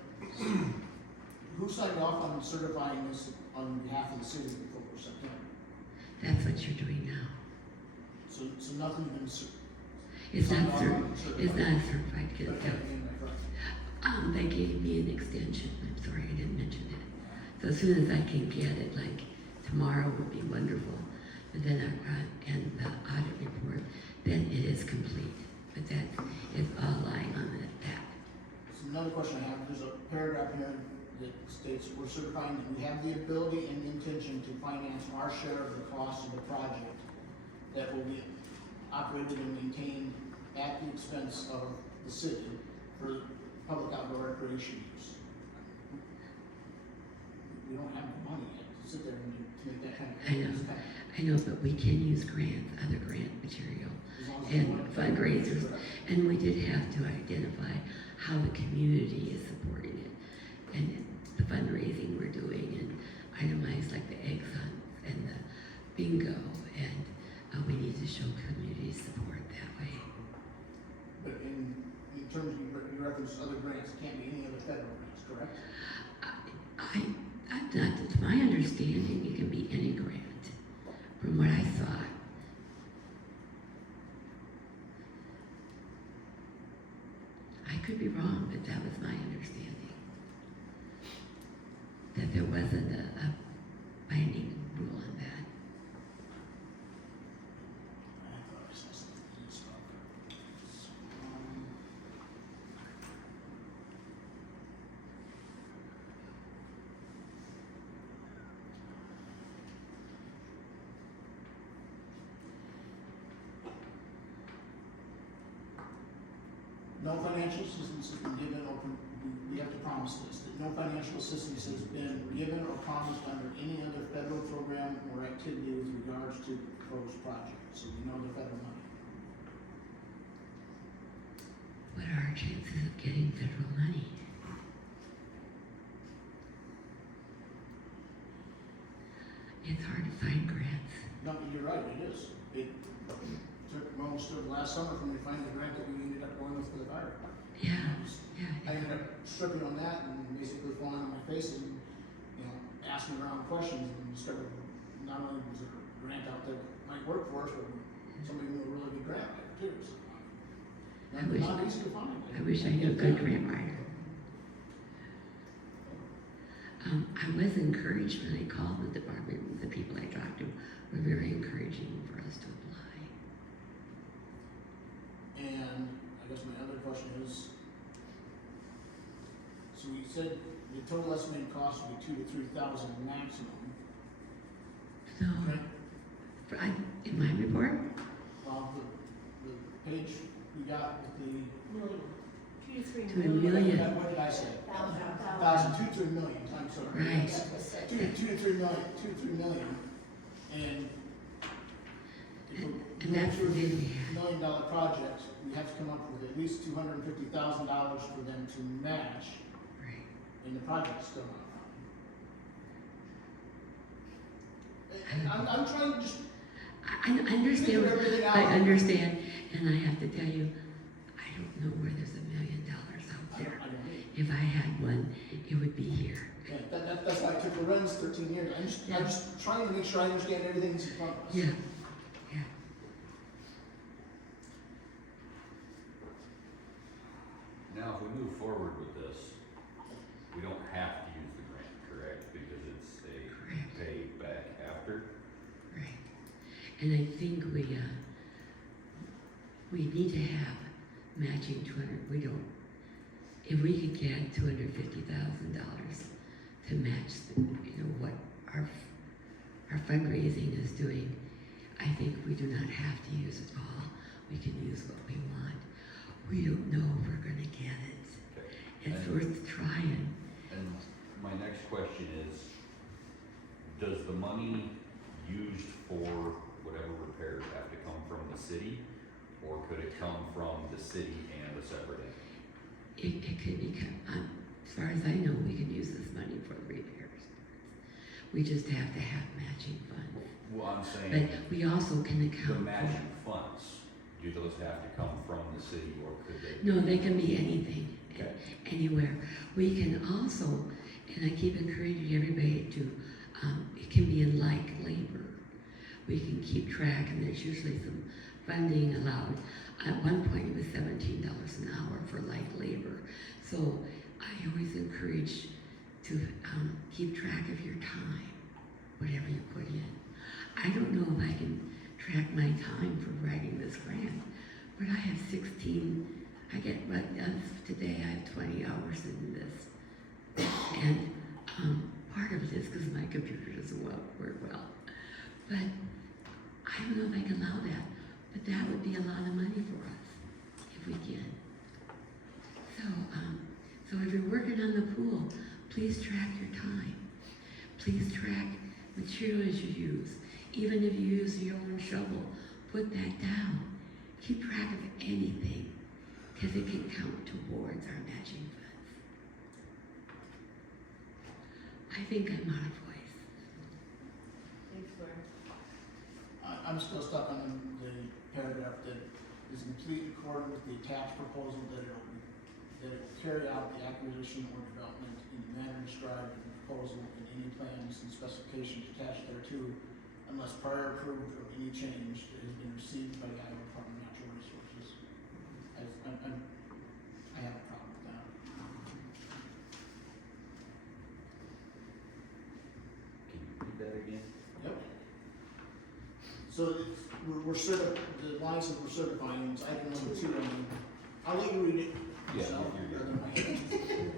Who signed off on certifying this on behalf of the city before September? That's what you're doing now. So nothing's been It's not certified. certified. But it can't be in my front. They gave me an extension. I'm sorry, I didn't mention that. So as soon as I can get it, like tomorrow would be wonderful. But then and the audit report, then it is complete. But that is all lying on that. So another question I have, there's a paragraph here that states we're certifying that we have the ability and intention to finance our share of the cost of the project that will be operated and maintained at the expense of the city for public outdoor recreation use. We don't have the money yet to sit there and to make that kind of. I know, but we can use grants, other grant material, and fundraisers, and we did have to identify how the community is supporting it. And the fundraising we're doing and items like the egg hunt and the bingo, and we need to show community support that way. But in terms of you reference other grants, it can't be any other federal grants, correct? To my understanding, it can be any grant, from what I saw. I could be wrong, but that was my understanding. That there wasn't a binding rule on that. I thought I saw something in this book. No financial assistance has been given or, we have to promise this, that no financial assistance has been given or promised under any other federal program or activity with regards to the proposed project, so we know the federal money. What are our chances of getting federal money? It's hard to find grants. No, you're right, it is. It took most of last summer for me to find the grant that we ended up going with for the fire. Yeah, I ended up stripping on that and basically falling on my face and, asking around questions and started, not only was there a grant out there that might work for us, but somebody knew a really good grant writer too, so. And they're not easy to find. I wish I knew a good grant writer. I was encouraged when I called the department. The people I talked to were very encouraging for us to apply. And I guess my other question is, so we said the total estimated cost would be $2,000 to $3,000 maximum. So, Right? in my report, The page we got with the. Million. 2 to 3 to a million. million. What did I say? Thousand. 2 to 3 million, I'm sorry. Right. 2 to 3 million, 2 to 3 million. And if we're And that's the going bid through we have. $1 million project, we have to come up with at least $250,000 for them to match, Right. and the project's still not done. I'm trying to just. I understand. Figure everything out. I understand, and I have to tell you, I don't know where there's $1 million out there. I don't need it. If I had one, it would be here. Yeah, that's why it took Lorenz 13 years. I'm just trying to make sure I understand everything that's in front of us. Yeah. Yeah. Now, if we move forward with this, we don't have to use the grant, correct? Because it's Correct. a pay back after. Right. And I think we need to have matching 200, we don't, if we could get $250,000 to match, what our fundraising is doing, I think we do not have to use it all. We can use what we want. We don't know if we're gonna get it. Okay. It's And- worth trying. And my next question is, does the money used for whatever repairs have to come from the city? Or could it come from the city and a separate entity? It could be, as far as I know, we can use this money for the repairs. We just have to have matching funds. Well, I'm saying, But we also can the account matching funds, do those have to come from the city or could they? No, they can be anything, Okay. anywhere. We can also, and I keep encouraging everybody to, it can be in like labor. We can keep track, and there's usually some funding allowed. At one point, it was $17 an hour for like labor. So I always encourage to keep track of your time, whatever you put in. I don't know if I can track my time for writing this grant, but I have 16, today I have 20 hours in this. And part of it is because my computer doesn't work well. But I don't know if I can allow that, but that would be a lot of money for us, if we can. So if you're working on the pool, please track your time. Please track materials you use. Even if you use your own shovel, put that down. Keep track of anything. because it can count towards our matching funds. I think I'm out of voice. Thanks, Laura. I'm still stuck on the paragraph that is in complete accord with the attached proposal that it will carry out the acquisition or development in the manner described in the proposal and any plans and specifications attached thereto, unless prior approved or any change that has been received by the Iowa Department of Natural Resources. I have a problem with that. Can you read that again? Yep. So it's, the line says we're certifying, it's item number 2, I'll let you read it. Yeah, yourself, you're rather than my hand.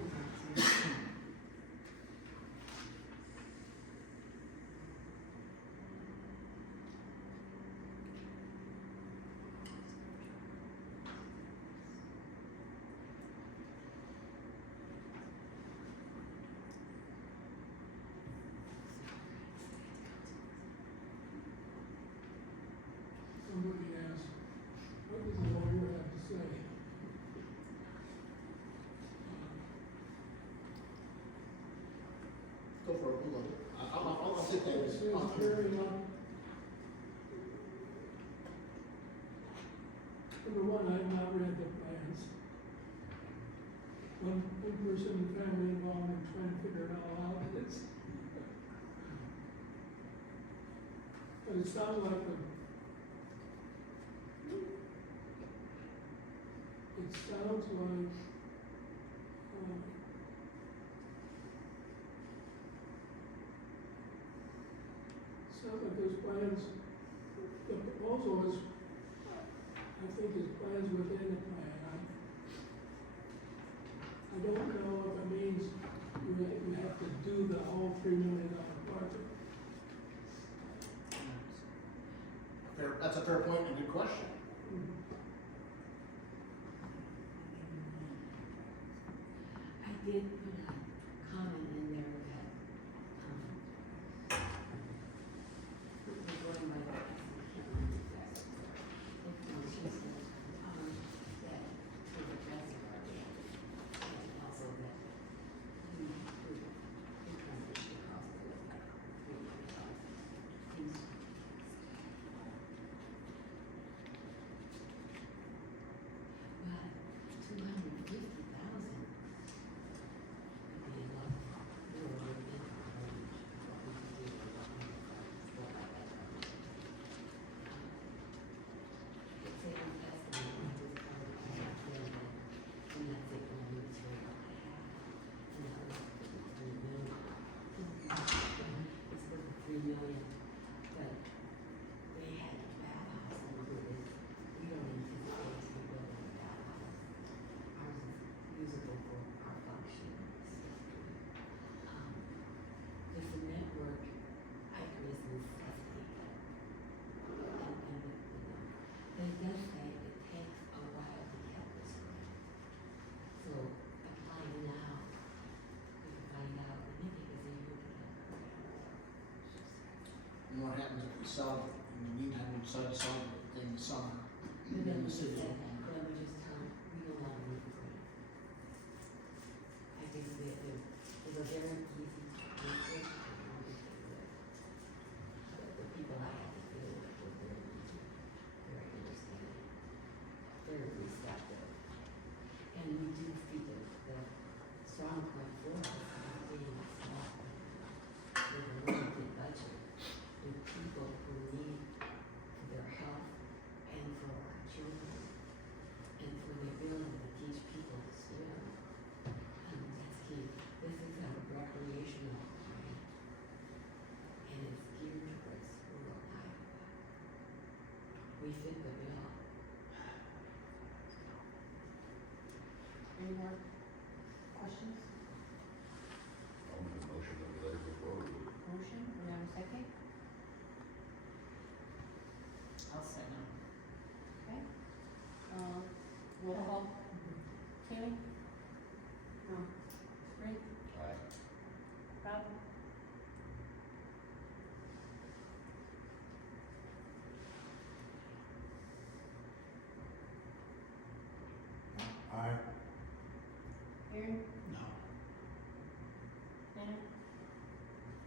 Somebody asked, what does the lawyer have to say? Go for it, we'll look. I'll sit there. It says very long. Number one, I've not read the plans. One person in the family involved in trying to figure it all out, and it's. But it sounds like those plans, the proposal is, I think is plans within the plan. I don't know if it means you have to do the whole $3 million project. That's a fair point and a good question. I did put a comment in there that, we're going by the, I can't remember exactly. She said, that to the best of our ability, and also that we could encourage the cost of it, like, things. But 250,000 would be a lot more than what we could do with stuff like that. It's an estimate, I just called it, I have to, and that's it, and the material I have. And that was $3 million. It's worth $3 million, but they had a bathhouse and we don't anticipate to be building a bathhouse. Ours is usable for our functions. The cement work, I feel is a necessity. But it does say it takes a while to get this right. So applying now, we can find out, it may take us a year to get it right. And what happens if we sell it, in the meantime, we decide to sell it in the summer, And then in we the city? said, then we just tell them, we don't want to move the grant. I think there's a very easy answer, and we just do it. But the people I had to deal with were very easy, very understanding, very receptive. And we do see the strong point for us is being small, with a limited budget, with people who need for their health and for our children, and for the ability to teach people to swim. That's key. This is a recreational grant, and it's geared towards rural Iowa. We fit the bill. Any more questions? I'll make a motion that we let it go forward. Motion, we have a second? I'll say no. Okay. Roll call. Tammy? No. Rick? Aye. Rob? Aye. Aaron? No. Anna?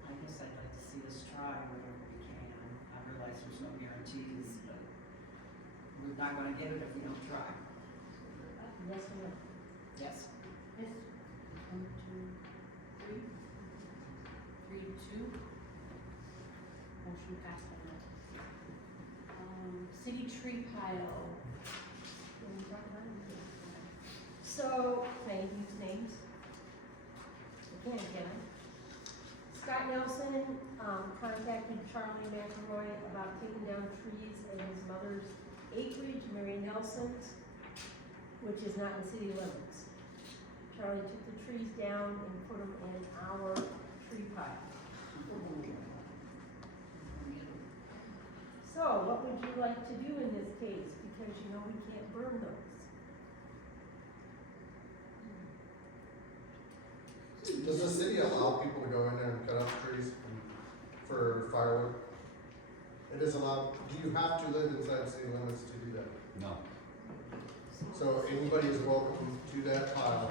I guess I'd like to see us try whatever we can. I realize there's no guarantees, but we're not gonna get it if we don't try. Yes or no? Yes. Yes. 1, 2, 3. 3, 2. Motion passed on that. City tree pile. So, can I use names? Again, can I? Scott Nelson, contacted Charlie McElroy about taking down trees in his mother's acreage, Mary Nelson's, which is not in city limits. Charlie took the trees down and put them in our tree pile. So, what would you like to do in this case? Because you know we can't burn those. Does the city allow people to go in there and cut up trees for firewood? It is allowed, do you have to live inside city limits to do that? No. So anybody is welcome to that pile?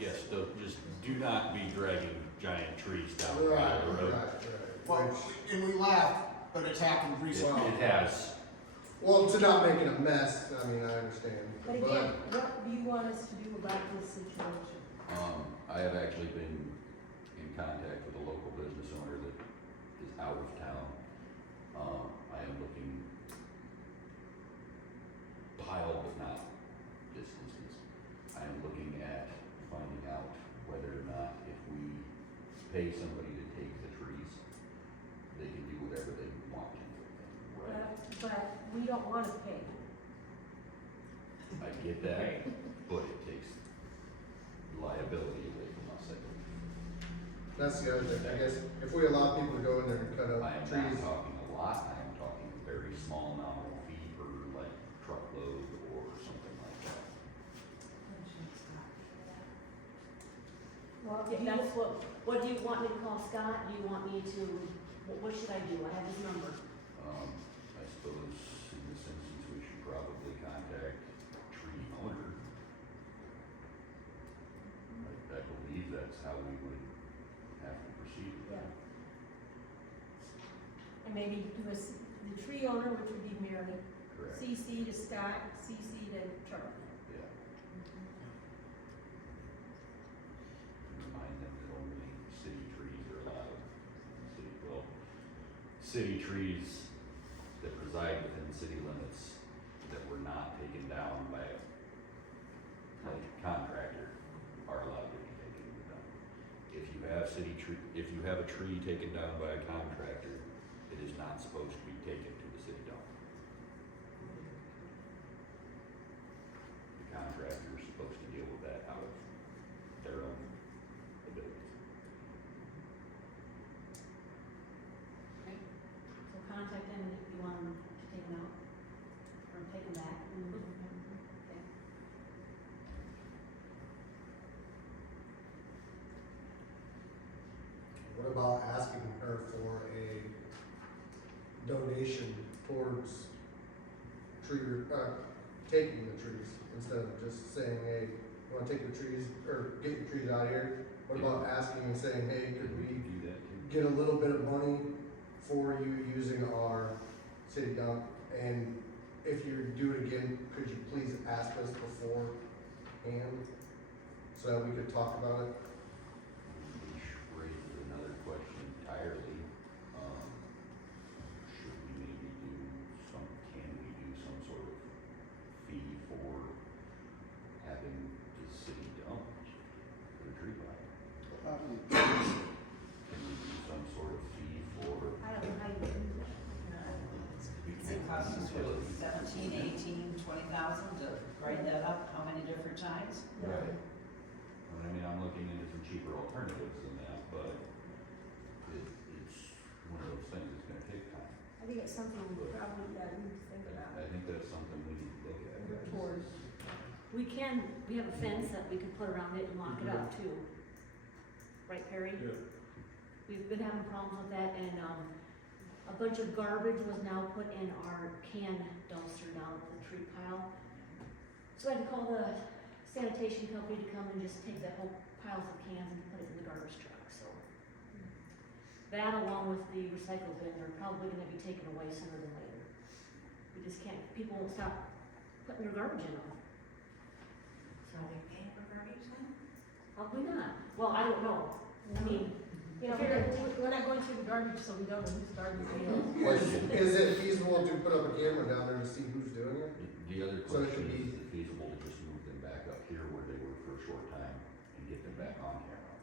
Yes, just do not be dragging giant trees down the Right, road. Well, and we laughed, but it's happened recently. It has. Well, to not make it a mess, I mean, I understand. But again, what do you want us to do about this situation? I have actually been in contact with a local business owner that is out of town. I am looking pile, but not distances. I am looking at finding out whether or not if we pay somebody to take the trees, they can do whatever they want to. Right? But we don't want to pay. I get that, but it takes liability away from us, I believe. That's the other thing, I guess, if we allow people to go in there and cut up I am trees. not talking a lot, I am talking a very small nominal fee per like truckload or something like that. Well, If that's what do you want me to call Scott? Do you want me to, what should I do? I have his number. I suppose in this instance, we should probably contact tree owner. I believe that's how we would have to proceed with that. and maybe do the tree owner, which would be Mary, Correct. CC to Scott, CC to Charlie. Yeah. Remind them that only city trees are allowed in city, well, city trees that reside within city limits that were not taken down by a contractor are allowed to be taken down. If you have a tree taken down by a contractor, it is not supposed to be taken to the city dump. The contractor is supposed to deal with that out of their own abilities. So contact them if you want them to take them out or take them back. Okay. What about asking her for a donation towards taking the trees, instead of just saying, hey, you wanna take the trees, or get your trees out of here? What about asking and saying, hey, could we do that too? get a little bit of money for you using our city dump? And if you do it again, could you please ask us beforehand, so that we could talk about it? Which raises another question entirely. Should we maybe can we do some sort of fee for having the city dump for the tree pile? Can we do some sort of fee for? I don't know how you do that. It costs us what, 17, 18, 20,000 to grade that up, how many different times? Right. I mean, I'm looking into some cheaper alternatives than that, but it's one of those things that's gonna take time. I think it's something we probably need to think about. I think that's something we need to look at. Towards. We have a fence that we can put around it and lock it up too. Right, Perry? Yeah. We've been having problems with that and, a bunch of garbage was now put in our can dumpster down at the tree pile. So I had to call the sanitation company to come and just take that whole piles of cans and put it in the garbage truck, so. That along with the recycle bin are probably gonna be taken away sooner than later. We just can't, people won't stop putting their garbage in them. So they pay for garbage then? Probably not. Well, I don't know. I mean, You know, we're not going through the garbage, so we don't know whose garbage it is. Is it feasible to put up a camera down there to see who's doing it? The other So it question could is, is it feasible to just move them back up here where they were for a short time and get them back on camera?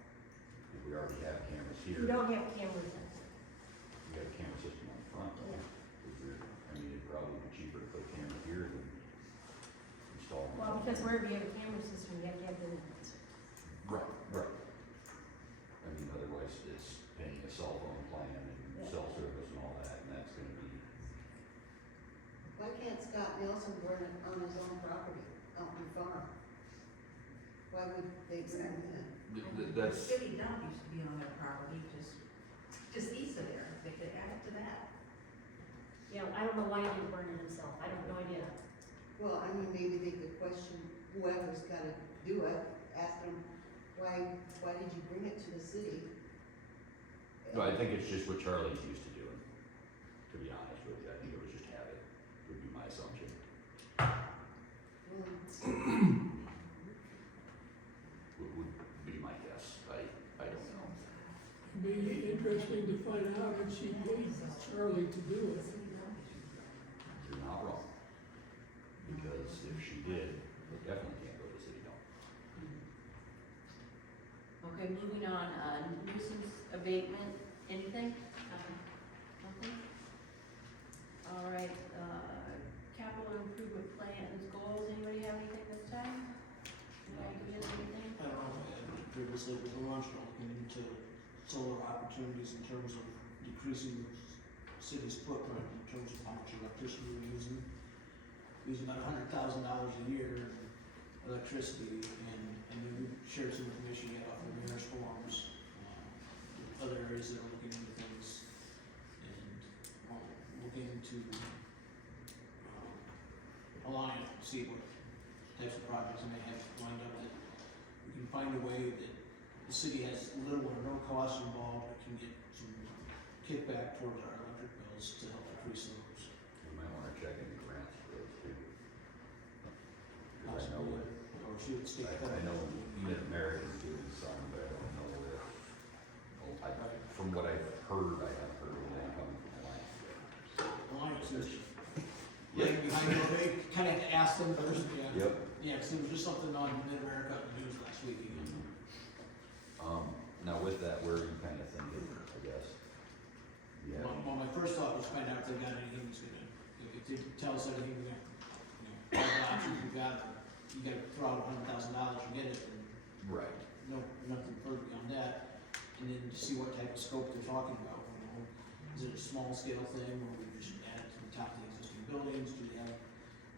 If we already have cameras here. We don't have cameras in. We got a camera system on the front, though. Is there, I mean, it'd probably be cheaper to put a camera here than install them. Well, because wherever you have a camera system, you have to have the internet. Right, right. I mean, otherwise it's paying a cell phone plan and cell service and all that, and that's gonna be, Why can't Scott Nielsen burn it on his own property, out on the farm? Why would they expect that? that's, City dump used to be on their property, just east of there, they could add it to that. Yeah, I don't know why he didn't burn it himself. I have no idea. Well, I mean, maybe they could question whoever's gotta do it, ask them, why did you bring it to the city? no, I think it's just what Charlie's used to doing, to be honest with you. I think it was just habit, would be my assumption. Would be my guess. I don't know. Be interesting to find out if she paid Charlie to do it. You're not wrong. Because if she did, it definitely can't go to city dump. Okay, moving on, nuisance abatement, anything? Nothing? All right, capital improvement plans, goals, anybody have anything this time? Any ideas, anything? I don't know, previously with the launch, looking into solar opportunities in terms of decreasing the city's footprint in terms of how much electricity we're using. Using about $100,000 a year in electricity, and we shared some information yet off the mayor's forums, other areas that are looking into things, and looking into Alliant, see what types of projects they may have lined up that we can find a way that the city has little or no cost involved, but can get some kickback towards our electric bills to help decrease those. We might wanna check into grants for those too. Cause I know that, Or should it stay? I know Mid-American's doing some, but I don't know if, from what I've heard, I haven't heard anything coming from Alliant yet. Alliance is Yeah. right behind it, they kinda have to ask them first, yeah. Yep. Yeah, cause there was just something on Mid-America News last week again. Now with that, where are you kinda thinking, I guess? Yeah. Well, my first thought was find out if they got anything that's gonna, if they tell us everything, we're gonna, all the options we got, you gotta throw out $100,000 to get it, and Right. nothing further beyond that. And then to see what type of scope they're talking about, is it a small scale thing, where we just add it to the top of the existing buildings, do they have,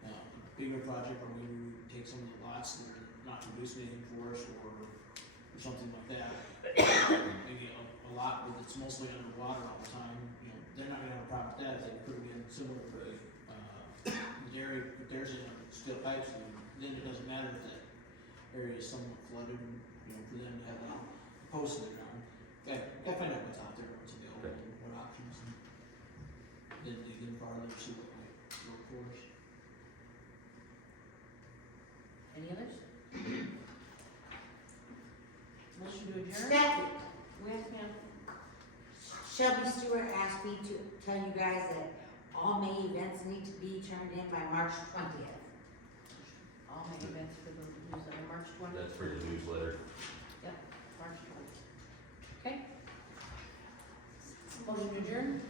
a bigger project, or maybe we take some of the lots that are not producing anything for us, or something like that. Maybe a lot that's mostly underwater all the time, they're not gonna have a problem with that, if they put it in similar to the dairy, if there's steel pipes, then it doesn't matter if that area is somewhat flooded, and, for them to have a post in the ground. Gotta find out what's out there, what's available, and what options, and then dig in farther, see what might work for us. Any others? Motion to adjourn? Second. Yes, ma'am. Shelby Stewart asked me to tell you guys that all May events need to be turned in by March 20th. All my events for the newsletter, March 20th. That's for the newsletter. Yep, March 20th. Okay. Motion to adjourn?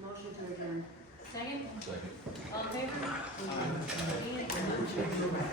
Motion to adjourn. Second? Second. All in favor? Meeting adjourned.